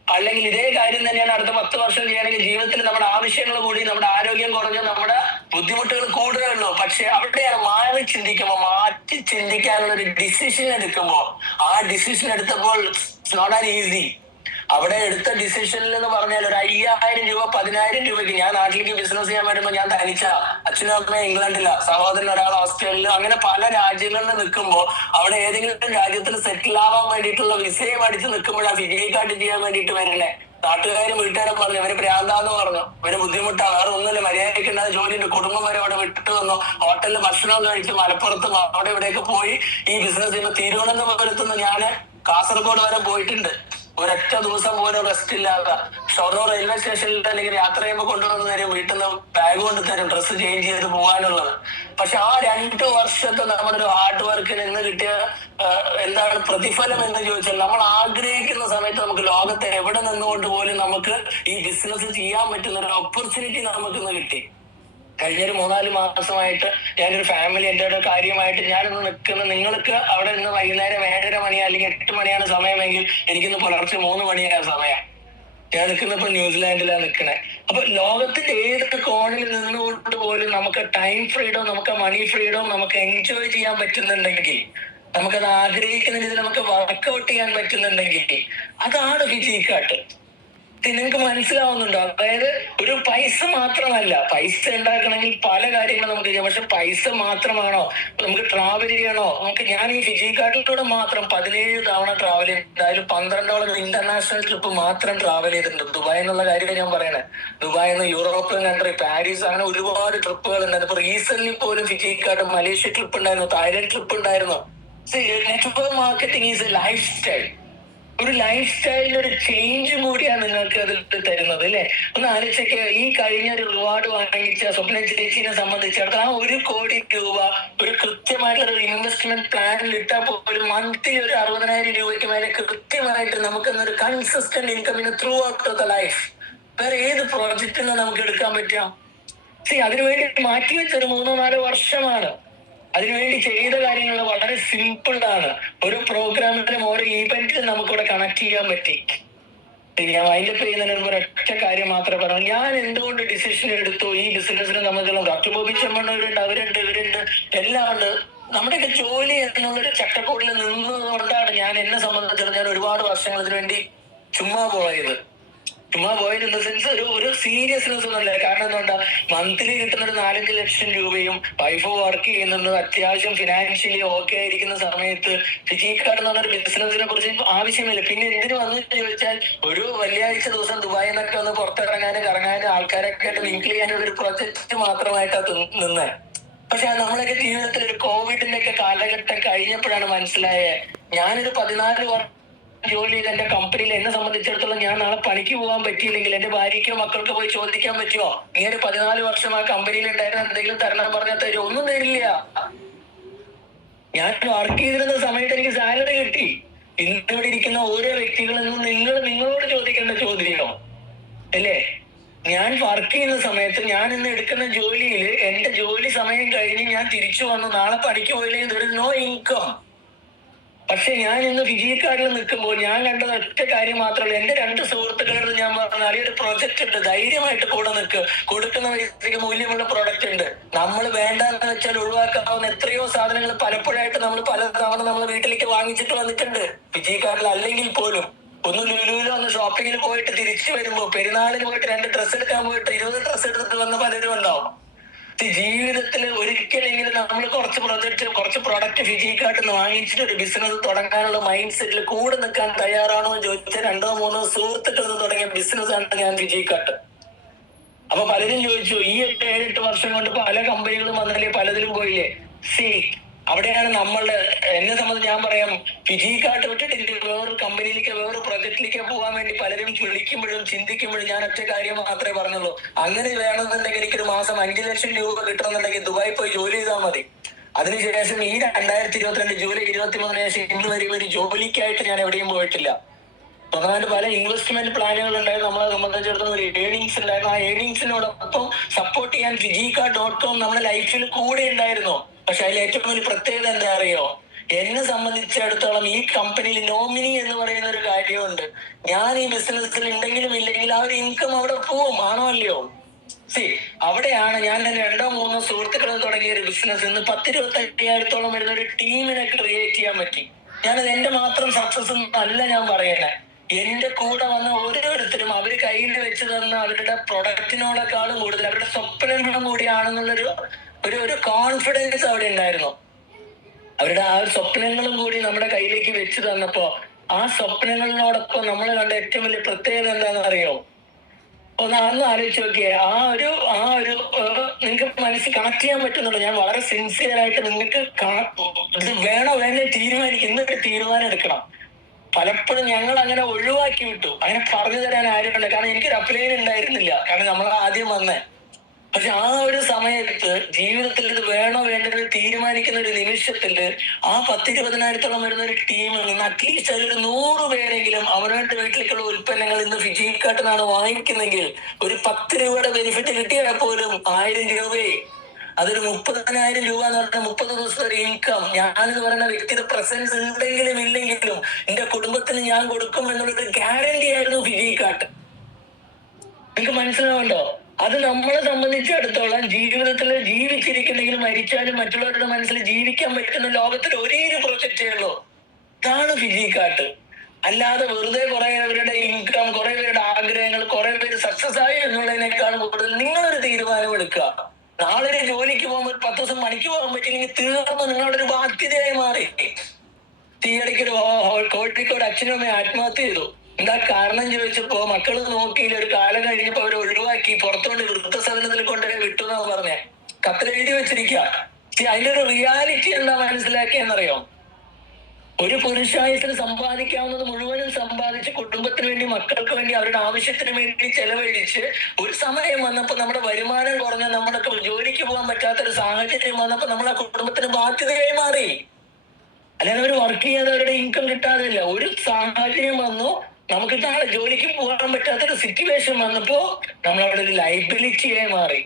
അല്ലെങ്കിൽ ഇതേ കാര്യം തന്നെയാണ് അടുത്ത 10 വർഷം ചെയ്യണമെങ്കിൽ ജീവിതത്തിൽ നമ്മുടെ ആവശ്യങ്ങൾ കൂടി, നമ്മുടെ ആരോഗ്യം കുറഞ്ഞ്, നമ്മുടെ ബുദ്ധിമുട്ടുകൾ കൂടുതലുള്ളൂ. പക്ഷെ അവിടെയാണ് മാറി ചിന്തിക്കുമ്പോൾ, മാറ്റി ചിന്തിക്കാനുള്ള ഒരു ഡിസിഷൻ എടുക്കുമ്പോൾ, ആ ഡിസിഷൻ എടുത്തപ്പോൾ ഇറ്റ്സ് നോട്ട് ആൻ ഈസി. അവിടെ എടുത്ത ഡിസിഷനിൽ എന്ന് പറഞ്ഞാൽ ഒരു 5000 രൂപ 10000 രൂപയ്ക്ക് ഞാൻ നാട്ടിലേക്ക് ബിസിനസ് ചെയ്യാൻ വരുമ്പോൾ ഞാൻ തനിച്ച, അച്ഛനും അമ്മയും ഇംഗ്ലണ്ടില, സഹോദരൻ ഒരാൾ ഓസ്ട്രേലിയ, അങ്ങനെ പല രാജ്യങ്ങളിൽ നിൽക്കുമ്പോൾ അവിടെ ഏതെങ്കിലും രാജ്യത്തിൽ സെറ്റിൽ ആവാൻ വേണ്ടിയിട്ടുള്ള വിസയും അടിച്ച് നിൽക്കുമ്പോഴാണ് ഫിജിക്കാർഡ് ചെയ്യാൻ വേണ്ടിയിട്ട് വരണേ. നാട്ടുകാരും വീട്ടുകാരും പറഞ്ഞു ഇവര് പ്രാന്താന്ന് പറഞ്ഞു, ഇവര് ബുദ്ധിമുട്ടാണ്, വേറെ ഒന്നുമില്ല, മര്യാദയ്ക്ക് ഉണ്ടാകുന്ന ജോലിയുണ്ട്, കുടുംബം വരെ അവിടെ വിട്ടിട്ട് വന്നു, ഹോട്ടലിൽ ഭക്ഷണം കഴിച്ച് മലപ്പുറത്തും അവിടെ ഇവിടെയൊക്കെ പോയി ഈ ബിസിനസ് ചെയ്യുമ്പോൾ തിരുവനന്തപുരത്തുനിന്ന് ഞാൻ കാസർഗോഡ് വരെ പോയിട്ടുണ്ട്. ഒരൊറ്റ ദിവസം പോലും റെസ്റ്റ് ഇല്ലാതെ ഷൊർണൂർ റെയിൽവേ സ്റ്റേഷനിൽ അല്ലെങ്കിൽ യാത്ര ചെയ്യുമ്പോൾ കൊണ്ടുവന്ന് തരും, വീട്ടിൽ നിന്ന് ബാഗ് കൊണ്ട് തരും, ഡ്രസ്സ് ചേഞ്ച് ചെയ്ത് പോകാനുള്ളത്. പക്ഷെ ആ 2 വർഷത്തെ നമ്മുടെ ഒരു ഹാർഡ് വർക്കിന് ഇന്ന് കിട്ടിയ എന്താണ് പ്രതിഫലം എന്ന് ചോദിച്ചാൽ, നമ്മൾ ആഗ്രഹിക്കുന്ന സമയത്ത് നമുക്ക് ലോകത്തെ എവിടെ നിന്നുകൊണ്ട് പോലും നമുക്ക് ഈ ബിസിനസ് ചെയ്യാൻ പറ്റുന്ന ഒരു ഓപ്പർച്യൂണിറ്റി നമുക്കിന്ന് കിട്ടി. കഴിഞ്ഞൊരു 3-4 മാസമായിട്ട് ഞാനൊരു ഫാമിലി എൻ്റെ കാര്യമായിട്ട് ഞാനിന്ന് നിൽക്കുന്ന, നിങ്ങൾക്ക് അവിടെ നിന്ന് വൈകുന്നേരം 7:30 മണി അല്ലെങ്കിൽ 8 മണിയാണ് സമയമെങ്കിൽ എനിക്കിന്ന് പുലർച്ചെ 3 മണിയാണ് സമയം. ഞാൻ നിൽക്കുന്നപ്പോ ന്യൂസിലാൻഡിലാണ് നിൽക്കണേ. അപ്പൊ ലോകത്തിന്റെ ഏതൊക്കെ കോണിൽ നിന്നുകൊണ്ട് പോലും നമുക്ക് ടൈം ഫ്രീഡം, നമുക്ക് മണി ഫ്രീഡം നമുക്ക് എൻജോയ് ചെയ്യാൻ പറ്റുന്നുണ്ടെങ്കിൽ, നമുക്കത് ആഗ്രഹിക്കുന്ന രീതിയിൽ നമുക്ക് വർക്ക്ഔട്ട് ചെയ്യാൻ പറ്റുന്നുണ്ടെങ്കിൽ അതാണ് ഫിജിക്കാർഡ്. നിങ്ങൾക്ക് മനസ്സിലാവുന്നുണ്ടോ? അതായത് ഒരു പൈസ മാത്രമല്ല, പൈസ ഉണ്ടാക്കണമെങ്കിൽ പല കാര്യങ്ങളും നമുക്ക് ചെയ്യാം. പക്ഷെ പൈസ മാത്രമാണോ? നമുക്ക് ട്രാവൽ ചെയ്യണോ? ഞാൻ ഈ ഫിജിക്കാർഡിലൂടെ മാത്രം 17 തവണ ട്രാവൽ ചെയ്തിട്ടുണ്ട്. അതിൽ 12 ഇന്റർനാഷണൽ ട്രിപ്പ് മാത്രം ട്രാവൽ ചെയ്തിട്ടുണ്ട്. ദുബായ് എന്നുള്ള കാര്യം ഞാൻ പറയണേ. ദുബായിൽ നിന്ന് യൂറോപ്യൻ കൺട്രി, പാരീസ്, അങ്ങനെ ഒരുപാട് ട്രിപ്പുകൾ ഉണ്ടായിരുന്നു. ഇപ്പൊ റീസെന്റ് പോലും ഫിജിക്കാർഡ് മലേഷ്യ ട്രിപ്പ് ഉണ്ടായിരുന്നു, തായ്ലൻഡ് ട്രിപ്പ് ഉണ്ടായിരുന്നു. Network marketing is A life style. ഒരു ലൈഫ് സ്റ്റൈലിൽ ഒരു ചേഞ്ച് കൂടിയാണ് നിങ്ങൾക്ക് അതിൽ തരുന്നത് അല്ലെ? ഒന്ന് ആലോചിക്ക്, ഈ കഴിഞ്ഞ ഒരു റിവാർഡ് വാങ്ങിച്ച സ്വപ്ന ചേച്ചിനെ സംബന്ധിച്ചിടത്തോളം ആ 1 കോടി രൂപ ഒരു കൃത്യമായ കൃത്യമായിട്ടുള്ള ഒരു ഇൻവെസ്റ്റ്മെന്റ് പ്ലാനിൽ ഇട്ടാൽ പോലും മന്ത്ലി ഒരു 60,000 രൂപയ്ക്ക് മേലെ കൃത്യമായിട്ട് നമുക്കൊന്നൊരു കൺസിസ്റ്റന്റ് ഇൻകമിന് ത്രൂ ഔട്ട് ദ ലൈഫ് വേറെ ഏത് പ്രോജക്റ്റിൽ നിന്ന് നമുക്ക് എടുക്കാൻ പറ്റുക? അതിനുവേണ്ടി മാറ്റിവെച്ച ഒരു 3-4 വർഷമാണ്. അതിനുവേണ്ടി ചെയ്ത കാര്യങ്ങൾ വളരെ സിമ്പിൾ ആണ്. ഒരു പ്രോഗ്രാമിലും ഓരോ ഈവന്റിലും നമുക്കിവിടെ കണക്ട് ചെയ്യാൻ പറ്റി. ഞാൻ വൈൻഡപ്പ് ചെയ്യുന്നതിന് മുമ്പ് ഒരൊറ്റ കാര്യം മാത്രമേ പറഞ്ഞു. ഞാൻ എന്തുകൊണ്ട് ഡിസിഷൻ എടുത്തു ഈ ബിസിനസ്സിന് നമുക്കുള്ള ഡോക്ടർ ബോബി ചെമ്മണ്ണൂരുണ്ട്, അവരുണ്ട്, ഇവരുണ്ട്, എല്ലാം ഉണ്ട്. നമ്മുടെയൊക്കെ ജോലി എന്നുള്ളൊരു ചട്ടക്കൂടിൽ നിന്നതുകൊണ്ടാണ് എന്നെ സംബന്ധിച്ചിടത്തോളം ഞാൻ ഒരുപാട് വർഷങ്ങൾ ഇതിനു വേണ്ടി ചുമ്മാ പോയത് ഇൻ ദ സെൻസ് ഒരു സീരിയസ്നെസ് ഒന്നുമില്ല. കാരണം എന്തുകൊണ്ടാ, മന്ത്ലി കിട്ടുന്ന ഒരു 4-5 ലക്ഷം രൂപയും വൈഫ് വർക്ക് ചെയ്യുന്നുണ്ട്, അത്യാവശ്യം ഫിനാൻഷ്യലി ഓക്കെ ആയിരിക്കുന്ന സമയത്ത് ഫിജിക്കാർഡ് എന്ന് പറഞ്ഞൊരു ബിസിനസിനെ കുറിച്ച് ആവശ്യമില്ല. പിന്നെ എന്തിനു വന്നു ചോദിച്ചാൽ ഒരു വെള്ളിയാഴ്ച ദിവസം ദുബായിൽ നിന്നൊക്കെ ഒന്ന് പുറത്തിറങ്ങാനും കറങ്ങാനും ആൾക്കാരൊക്കെ ആയിട്ട് ലിങ്ക് ചെയ്യാനും ഒരു പ്രൊജക്ട് മാത്രമായിട്ടാണ് നിന്ന്. പക്ഷെ നമ്മളൊക്കെ ജീവിതത്തിൽ ഒരു കോവിഡിന്റെ ഒക്കെ കാലഘട്ടം കഴിഞ്ഞപ്പോഴാണ് മനസ്സിലായത്. ഞാനൊരു 14 വർഷം ജോലി ചെയ്ത് എന്റെ കമ്പനിയിൽ എന്നെ സംബന്ധിച്ചിടത്തോളം ഞാൻ നാളെ പണിക്ക് പോകാൻ പറ്റിയില്ലെങ്കിൽ എന്റെ ഭാര്യയ്ക്കോ മക്കൾക്കോ പോയി ചോദിക്കാൻ പറ്റുമോ? ഇങ്ങനെ 14 വർഷം ആ കമ്പനിയിൽ ഉണ്ടായിരുന്ന എന്തെങ്കിലും തരണം പറഞ്ഞാൽ തരും? ഒന്നും തരില്ല. ഞാൻ വർക്ക് ചെയ്തിരുന്ന സമയത്ത് എനിക്ക് സാലറി കിട്ടി. ഇന്നിവിടെ ഇരിക്കുന്ന ഓരോ വ്യക്തികളും നിങ്ങളോട് ചോദിക്കേണ്ട ചോദ്യമോ അല്ലേ? ഞാൻ വർക്ക് ചെയ്യുന്ന സമയത്ത് ഞാൻ ഇന്ന് എടുക്കുന്ന ജോലിയിൽ എന്റെ ജോലി സമയം കഴിഞ്ഞ് ഞാൻ തിരിച്ചു വന്നു നാളെ പണിക്ക് പോയില്ലെങ്കിൽ നോ ഇൻകം. പക്ഷെ ഞാൻ ഇന്ന് ഫിജിക്കാർഡിൽ നിൽക്കുമ്പോൾ ഞാൻ കണ്ടത് ഒറ്റ കാര്യം മാത്രമല്ല. എന്റെ 2 സുഹൃത്തുക്കളോട് ഞാൻ പറഞ്ഞ ഒരു പ്രൊജക്ട് ഉണ്ട്, ധൈര്യമായിട്ട് കൂടെ നിൽക്കുക. കൊടുക്കുന്ന പൈസയ്ക്ക് മൂല്യമുള്ള പ്രൊഡക്റ്റ് ഉണ്ട്. നമ്മൾ വേണ്ടെന്ന് വെച്ചാൽ ഒഴിവാക്കാവുന്ന എത്രയോ സാധനങ്ങൾ പലപ്പോഴായിട്ട് പല തവണ നമ്മൾ വീട്ടിലേക്ക് വാങ്ങിച്ചിട്ട് വന്നിട്ടുണ്ട്. ഫിജിക്കാർഡിൽ അല്ലെങ്കിൽ പോലും ഒന്ന് ലുലുവിലോ ഒന്ന് ഷോപ്പിങ്ങിൽ പോയിട്ട് തിരിച്ചു വരുമ്പോ പെരുന്നാളിന് പോയിട്ട് 2 ഡ്രസ്സ് എടുക്കാൻ പോയിട്ട് 20 ഡ്രസ്സ് എടുത്തിട്ട് വന്ന പലരും ഉണ്ടാവും. ജീവിതത്തിൽ ഒരിക്കലെങ്കിലും നമ്മൾ കുറച്ച് പ്രൊഡക്റ്റ് ഫിജിക്കാർഡിൽ വാങ്ങിച്ചിട്ട് ഒരു ബിസിനസ് തുടങ്ങാനുള്ള മൈൻഡ് സെറ്റിൽ കൂടെ നിൽക്കാൻ തയ്യാറാണോ എന്ന് ചോദിച്ചാൽ 2-3 സുഹൃത്തുക്കൾ തുടങ്ങിയ ബിസിനസ്സാണ് ഞാൻ ഫിജിക്കാർഡ്. അപ്പൊ പലരും ചോദിച്ചു, ഈ 7-8 വർഷം കൊണ്ട് പല കമ്പനികളും വന്നില്ലേ, പലതിലും പോയില്ലേ? അവിടെയാണ് എന്നെ സംബന്ധിച്ച് ഞാൻ പറയാം, ഫിജിക്കാർഡ് വിട്ടിട്ട് വേറൊരു കമ്പനിയിലേക്ക് വേറൊരു പ്രൊജക്റ്റിലേക്ക് പോകാൻ വേണ്ടി പലരും വിളിക്കുമ്പോഴും ചിന്തിക്കുമ്പോഴും ഞാൻ ഒറ്റ കാര്യം മാത്രമേ പറഞ്ഞുള്ളൂ. അങ്ങനെ വേണമെന്നുണ്ടെങ്കിൽ എനിക്കൊരു മാസം 5 ലക്ഷം രൂപ കിട്ടണമെന്നുണ്ടെങ്കിൽ ദുബായി പോയി ജോലി ചെയ്താൽ മതി. അതിനുശേഷം ഈ 2022 ജൂലൈ 23 ശേഷം ഇന്ന് വരെ ഒരു ജോലിക്കായിട്ട് ഞാൻ എവിടെയും പോയിട്ടില്ല. പ്രധാനമായിട്ട് പല ഇൻവെസ്റ്റ്മെന്റ് പ്ലാനുകൾ ഉണ്ടായിരുന്നു. നമ്മളെ സംബന്ധിച്ചിടത്തോളം ഒരു ഏണിങ്സ് ഉണ്ടായിരുന്നു. ആ ഏണിങ്സിനോടൊപ്പം സപ്പോർട്ട് ചെയ്യാൻ ഫിജിക്കാർഡ്.com നമ്മുടെ ലൈഫിൽ കൂടെ ഉണ്ടായിരുന്നു. പക്ഷെ അതിൽ ഏറ്റവും വലിയ പ്രത്യേകത എന്താ അറിയോ? എന്നെ സംബന്ധിച്ചിടത്തോളം ഈ കമ്പനിയിൽ നോമിനി എന്ന് പറയുന്ന ഒരു കാര്യമുണ്ട്. ഞാൻ ഈ ബിസിനസ്സിൽ ഉണ്ടെങ്കിലും ഇല്ലെങ്കിലും ആ ഒരു ഇൻകം അവിടെ പോവും, ആണോ അല്ലയോ? അവിടെയാണ് ഞാൻ 2-3 സുഹൃത്തുക്കൾ തുടങ്ങിയ ഒരു ബിസിനസ് ഇന്ന് 10-25,000-ഓളം വരുന്ന ഒരു ടീമിനെ ക്രിയേറ്റ് ചെയ്യാൻ പറ്റി. ഞാനത് എന്റെ മാത്രം സക്സസ് അല്ല ഞാൻ പറയണേ. എന്റെ കൂടെ വന്ന ഓരോരുത്തരും അവര് കയ്യിൽ വെച്ച് തന്ന അവരുടെ പ്രൊഡക്റ്റിനോടേക്കാളും കൂടുതൽ അവരുടെ സ്വപ്നങ്ങളും കൂടിയാണെന്നുള്ളൊരു ഒരു കോൺഫിഡൻസ് അവിടെ ഉണ്ടായിരുന്നു. അവരുടെ ആ സ്വപ്നങ്ങളും കൂടി നമ്മുടെ കയ്യിലേക്ക് വെച്ച് തന്നപ്പോ ആ സ്വപ്നങ്ങളിനോടൊപ്പം നമ്മൾ കണ്ട ഏറ്റവും വലിയ പ്രത്യേകത എന്താണെന്ന് അറിയോ? ഒന്ന് ആലോചിച്ച് നോക്കിയേ. ആ ഒരു നിങ്ങൾക്ക് മനസ്സിൽ കണക്ട് ചെയ്യാൻ പറ്റുന്നുള്ളൂ. ഞാൻ വളരെ സിൻസിയർ ആയിട്ട് നിങ്ങൾക്ക് ഇത് വേണോ വേണ്ടേ തീരുമാനിക്കും. ഇന്നൊരു തീരുമാനം എടുക്കണം. പലപ്പോഴും ഞങ്ങൾ അങ്ങനെ ഒഴിവാക്കി വിട്ടു. അങ്ങനെ പറഞ്ഞു തരാൻ ആരുമില്ല. കാരണം എനിക്കൊരു അപ്ലൈൻ ഉണ്ടായിരുന്നില്ല. കാരണം നമ്മൾ ആദ്യം വന്നേ. പക്ഷെ ആ ഒരു സമയത്ത് ജീവിതത്തിൽ ഇത് വേണോ വേണ്ടെന്ന് തീരുമാനിക്കുന്ന ഒരു നിമിഷത്തില് ആ 10-20,000-ഓളം വരുന്ന ഒരു ടീമിൽ നിന്ന് അറ്റ്ലീസ്റ്റ് അതിലൊരു 100 പേരെങ്കിലും അവരുടെ വീട്ടിലേക്കുള്ള ഉൽപ്പന്നങ്ങൾ ഇന്ന് ഫിജിക്കാർഡിൽ നിന്നാണ് വാങ്ങിക്കുന്നെങ്കിൽ ഒരു 10 രൂപയുടെ ബെനിഫിറ്റ് കിട്ടിയാൽ പോലും 1000 രൂപയെ അതൊരു 30,000 രൂപ എന്ന് പറഞ്ഞാൽ 30 ദിവസത്തെ ഒരു ഇൻകം. ഞാനെന്ന് പറയുന്ന വ്യക്തിയുടെ പ്രസൻസ് ഉണ്ടെങ്കിലും ഇല്ലെങ്കിലും എന്റെ കുടുംബത്തിന് ഞാൻ കൊടുക്കും എന്നുള്ളൊരു ഗ്യാരണ്ടി ആയിരുന്നു ഫിജിക്കാർഡ്. നിങ്ങൾക്ക് മനസ്സിലാവുണ്ടോ? അത് നമ്മളെ സംബന്ധിച്ചിടത്തോളം ജീവിതത്തിൽ ജീവിച്ചിരിക്കുന്നെങ്കിൽ മരിച്ചാലും മറ്റുള്ളവരുടെ മനസ്സിൽ ജീവിക്കാൻ പറ്റുന്ന ലോകത്തിൽ ഒരേ ഒരു പ്രൊജക്റ്റേ ഉള്ളൂ. ഇതാണ് ഫിജിക്കാർഡ്. അല്ലാതെ വെറുതെ കുറെ പേരുടെ ഇൻകം, കുറെ പേരുടെ ആഗ്രഹങ്ങൾ, കുറെ പേര് സക്സസ് ആയി എന്നുള്ളതിനേക്കാളും കൂടുതൽ നിങ്ങളൊരു തീരുമാനം എടുക്കുക. നാളെ ഒരു ജോലിക്ക് പോകുമ്പോൾ 10 ദിവസം പണിക്ക് പോകാൻ പറ്റില്ലെങ്കിൽ തീർന്നു നിങ്ങളുടെ ഒരു ബാധ്യതയായി മാറി. ഈയിടയ്ക്കൊരു കോഴിക്കോട് അച്ഛനും അമ്മയും ആത്മഹത്യ ചെയ്തു. എന്താ കാരണം ചോദിച്ചപ്പോ മക്കള് നോക്കിയില്ല, ഒരു കാലം കഴിഞ്ഞപ്പോ അവരെ ഒഴിവാക്കി പുറത്തോണ്ട് വൃദ്ധസദനത്തിൽ കൊണ്ടുപോയി വിട്ടു എന്നാ പറഞ്ഞേ. കത്തിലെഴുതി വെച്ചിരിക്കുക. അതിന്റെ ഒരു റിയാലിറ്റി എന്താ മനസ്സിലാക്കിയെന്നറിയോ? ഒരു പുരുഷായുസിന് സമ്പാദിക്കാവുന്നത് മുഴുവനും സമ്പാദിച്ച് കുടുംബത്തിന് വേണ്ടി, മക്കൾക്ക് വേണ്ടി, അവരുടെ ആവശ്യത്തിന് വേണ്ടി ചെലവഴിച്ച് ഒരു സമയം വന്നപ്പോൾ നമ്മുടെ വരുമാനം കുറഞ്ഞ, നമ്മുടെ ജോലിക്ക് പോകാൻ പറ്റാത്തൊരു സാഹചര്യം വന്നപ്പോൾ നമ്മൾ ആ കുടുംബത്തിന് ബാധ്യതയായി മാറി. അല്ലാതെ അവർ വർക്ക് ചെയ്യാതെ അവരുടെ ഇൻകം കിട്ടാതെ ഇല്ല. ഒരു സാഹചര്യം വന്നു, നമുക്ക് നാളെ ജോലിക്ക് പോകാൻ പറ്റാത്തൊരു സിറ്റുവേഷൻ വന്നപ്പോ നമ്മൾ അവിടെ ഒരു ലൈബിലിറ്റിയായി മാറി.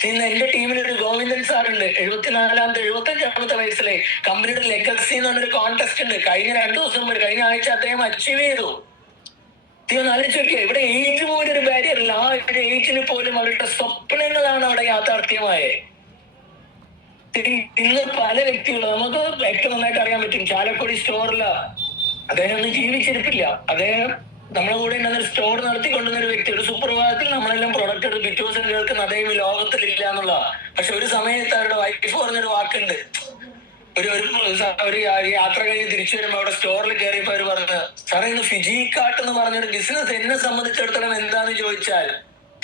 ഇന്ന് എന്റെ ടീമിൽ ഒരു ഗോവിന്ദൻ സാറുണ്ട്, 75-ാമത്തെ വയസ്സിലെ. കമ്പനിയുടെ ലെഗസി എന്ന് പറഞ്ഞൊരു കോൺടെസ്റ്റ് ഉണ്ട്. കഴിഞ്ഞ 2 ദിവസം മുമ്പ്, കഴിഞ്ഞ ആഴ്ച അദ്ദേഹം അച്ചീവ് ചെയ്തു. ആലോചിച്ചോക്കിയ, ഇവിടെ ഏജ് പോലും ഒരു ബാരിയർ ഇല്ല. ആ ഒരു ഏജിന് പോലും അവരുടെ സ്വപ്നങ്ങളാണ് അവിടെ യാഥാർത്ഥ്യമായത്. ഇന്ന് പല വ്യക്തികളും നമുക്ക് ഏറ്റവും നന്നായിട്ട് അറിയാൻ പറ്റും. ചാലക്കുടി സ്റ്റോറില് അദ്ദേഹം ഒന്നും ജീവിച്ചിരിപ്പില്ല. അദ്ദേഹം നമ്മളെ കൂടെ ഉണ്ടെന്നൊരു സ്റ്റോർ നടത്തിക്കൊണ്ടുന്ന ഒരു വ്യക്തി. ഒരു സുപ്രഭാതത്തിൽ നമ്മളെല്ലാം പ്രൊഡക്റ്റ് എടുത്ത് പിറ്റേ ദിവസം കേൾക്കുന്ന അദ്ദേഹം ഈ ലോകത്തിലില്ല എന്നുള്ളതാണ്. പക്ഷെ ഒരു സമയത്ത് അവരുടെ വൈഫ് പറഞ്ഞൊരു വാക്കുണ്ട്. ഒരു യാത്ര കഴിഞ്ഞ് തിരിച്ചു വരുമ്പോ അവിടെ സ്റ്റോറിൽ കയറിയപ്പോ അവര് പറഞ്ഞത്, സാറേ ഇന്ന് ഫിജി കാട്ട് എന്ന് പറഞ്ഞൊരു ബിസിനസ് എന്നെ സംബന്ധിച്ചിടത്തോളം എന്താന്ന് ചോദിച്ചാൽ,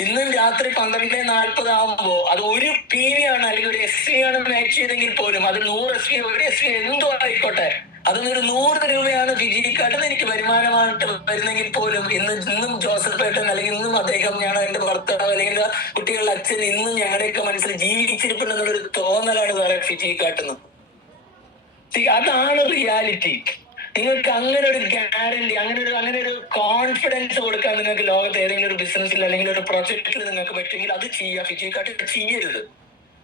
ഇന്നും രാത്രി 12:40 ആകുമ്പോ അത് ഒരു PV ആണ് അല്ലെങ്കിൽ ഒരു SC ആണ് മാച്ച് ചെയ്തെങ്കിൽ പോലും, അത് 100 SC, 1 SC എന്തോ ആയിക്കോട്ടെ, അതൊന്നൊരു 100 രൂപയാണ് ഫിജിക്കാട്ടെന്ന് എനിക്ക് വരുമാനമായിട്ട് വരുന്നെങ്കിൽ പോലും, ഇന്നും ജോസഫ് ഏട്ടൻ അല്ലെങ്കിൽ ഇന്നും അദ്ദേഹം, ഞാൻ എന്റെ ഭർത്താവ് അല്ലെങ്കിൽ കുട്ടികളുടെ അച്ഛൻ ഇന്നും ഞങ്ങളുടെയൊക്കെ മനസ്സിൽ ജീവിച്ചിരിപ്പുണ്ടെന്നുള്ളൊരു തോന്നലാണ് സാറേ ഫിജിക്കാട്ടെന്ന്. അതാണ് റിയാലിറ്റി. നിങ്ങൾക്ക് അങ്ങനെ ഒരു ഗ്യാരണ്ടി, അങ്ങനെ ഒരു കോൺഫിഡൻസ് കൊടുക്കാൻ നിങ്ങൾക്ക് ലോകത്ത് ഏതെങ്കിലും ഒരു ബിസിനസ്സിൽ അല്ലെങ്കിൽ ഒരു പ്രൊജക്റ്റിൽ നിങ്ങൾക്ക് പറ്റുമെങ്കിൽ അത് ചെയ്യുക. ഫിജിക്കാട്ട് ചെയ്യരുത്.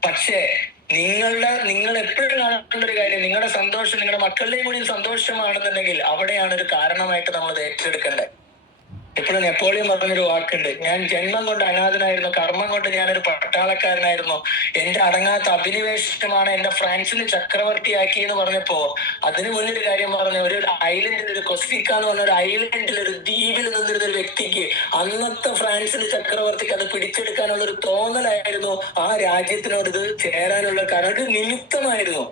പക്ഷേ നിങ്ങൾ എപ്പോഴും കാണേണ്ട ഒരു കാര്യം, നിങ്ങളുടെ സന്തോഷം നിങ്ങളുടെ മക്കളുടെയും കൂടി സന്തോഷമാണെന്നുണ്ടെങ്കിൽ അവിടെയാണ് ഒരു കാരണമായിട്ട് നമ്മൾ അത് ഏറ്റെടുക്കേണ്ടത്. എപ്പോഴും നെപ്പോളിയൻ പറഞ്ഞൊരു വാക്കുണ്ട്, ഞാൻ ജന്മം കൊണ്ട് അനാഥനായിരുന്നു, കർമ്മം കൊണ്ട് ഞാനൊരു പട്ടാളക്കാരനായിരുന്നു, എന്റെ അടങ്ങാത്ത അഭിനിവേശമാണ് എന്റെ ഫ്രാൻസിന് ചക്രവർത്തിയാക്കി എന്ന് പറഞ്ഞപ്പോ അതിന് മുന്നൊരു കാര്യം പറഞ്ഞു. ഒരു ഐലൻഡിൽ, ഒരു കൊസ്റ്റിക്ക എന്ന് പറഞ്ഞ ഒരു ഐലൻഡിൽ, ഒരു ദ്വീപിൽ നിന്നിരുന്ന ഒരു വ്യക്തിക്ക് അന്നത്തെ ഫ്രാൻസിന് ചക്രവർത്തിക്ക് അത് പിടിച്ചെടുക്കാനുള്ള ഒരു തോന്നലായിരുന്നു ആ രാജ്യത്തിനോട് ഇത് ചേരാനുള്ള കാരണം. ഒരു നിമിത്തമായിരുന്നു.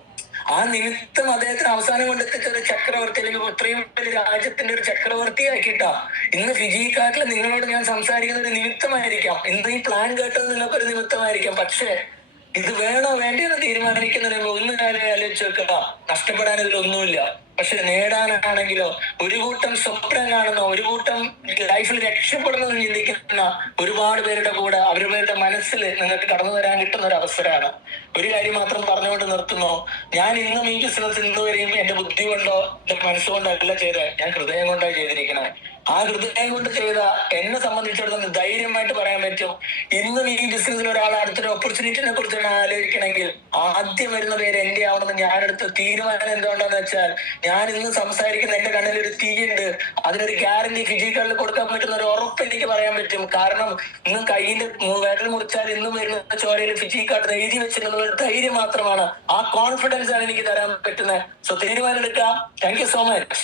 ആ നിമിത്തം അദ്ദേഹത്തിന് അവസാനം കൊണ്ടെത്തിച്ച ഒരു ചക്രവർത്തി അല്ലെങ്കിൽ ഇത്രയും ഒരു രാജ്യത്തിന്റെ ഒരു ചക്രവർത്തിയാക്കിയിട്ടാ. ഇന്ന് ഫിജിക്കാട്ടിൽ നിങ്ങളോട് ഞാൻ സംസാരിക്കുന്ന ഒരു നിമിത്തമായിരിക്കാം, ഇന്ന് ഈ പ്ലാൻ കേട്ടത് നിങ്ങൾക്കൊരു നിമിത്തമായിരിക്കാം. പക്ഷേ ഇത് വേണോ വേണ്ടെന്ന് തീരുമാനിക്കുന്നതിന് ഒന്ന് കാര്യം ആലോചിച്ച് വെക്കുക, നഷ്ടപ്പെടാൻ ഇതിലൊന്നുമില്ല. പക്ഷെ നേടാനാണെങ്കിലോ ഒരു കൂട്ടം സ്വപ്നം കാണുന്ന, ഒരു കൂട്ടം ലൈഫിൽ രക്ഷപ്പെടണമെന്ന് ചിന്തിക്കുന്ന ഒരുപാട് പേരുടെ കൂടെ അവരുടെ മനസ്സിൽ നിങ്ങൾക്ക് കടന്നു വരാൻ കിട്ടുന്ന ഒരു അവസരമാണ്. ഒരു കാര്യം മാത്രം പറഞ്ഞുകൊണ്ട് നിർത്തുന്നു, ഞാൻ ഇന്നും ഈ ബിസിനസ് ഇന്ന് വരെയും എന്റെ ബുദ്ധി കൊണ്ടോ എന്റെ മനസ്സുകൊണ്ടോ അല്ല ചെയ്തത്, ഞാൻ ഹൃദയം കൊണ്ടാണ് ചെയ്തിരിക്കണേ. ആ ഹൃദയം കൊണ്ട് ചെയ്ത എന്നെ സംബന്ധിച്ചിടത്തോളം ധൈര്യമായിട്ട് പറയാൻ പറ്റും, ഇന്നും ഈ ബിസിനസ്സിൽ ഒരാൾ അടുത്തൊരു ഓപ്പർച്യൂണിറ്റിനെ കുറിച്ചാണ് ആലോചിക്കണമെങ്കിൽ ആദ്യം വരുന്ന പേര് എന്റെ ആവണമെന്ന് ഞാനെടുത്ത തീരുമാനം എന്തുകൊണ്ടാന്ന് വെച്ചാൽ, ഞാൻ ഇന്ന് സംസാരിക്കുന്ന എന്റെ കണ്ണിൽ ഒരു തീയുണ്ട്, അതിനൊരു ഗ്യാരണ്ടി ഫിജിക്കാളിൽ കൊടുക്കാൻ പറ്റുന്ന ഒരു ഉറപ്പ് എനിക്ക് പറയാൻ പറ്റും. കാരണം ഇന്നും കയ്യിന്റെ വിരൽ മുറിച്ചാൽ ഇന്നും വരുന്ന ചോരയിൽ ഫിജിക്കാട്ട് എഴുതി വെച്ചിട്ടുള്ള ഒരു ധൈര്യം മാത്രമാണ്, ആ കോൺഫിഡൻസ് ആണ് എനിക്ക് തരാൻ പറ്റുന്നത്. സോ തീരുമാനം എടുക്കാം. Thank you so much.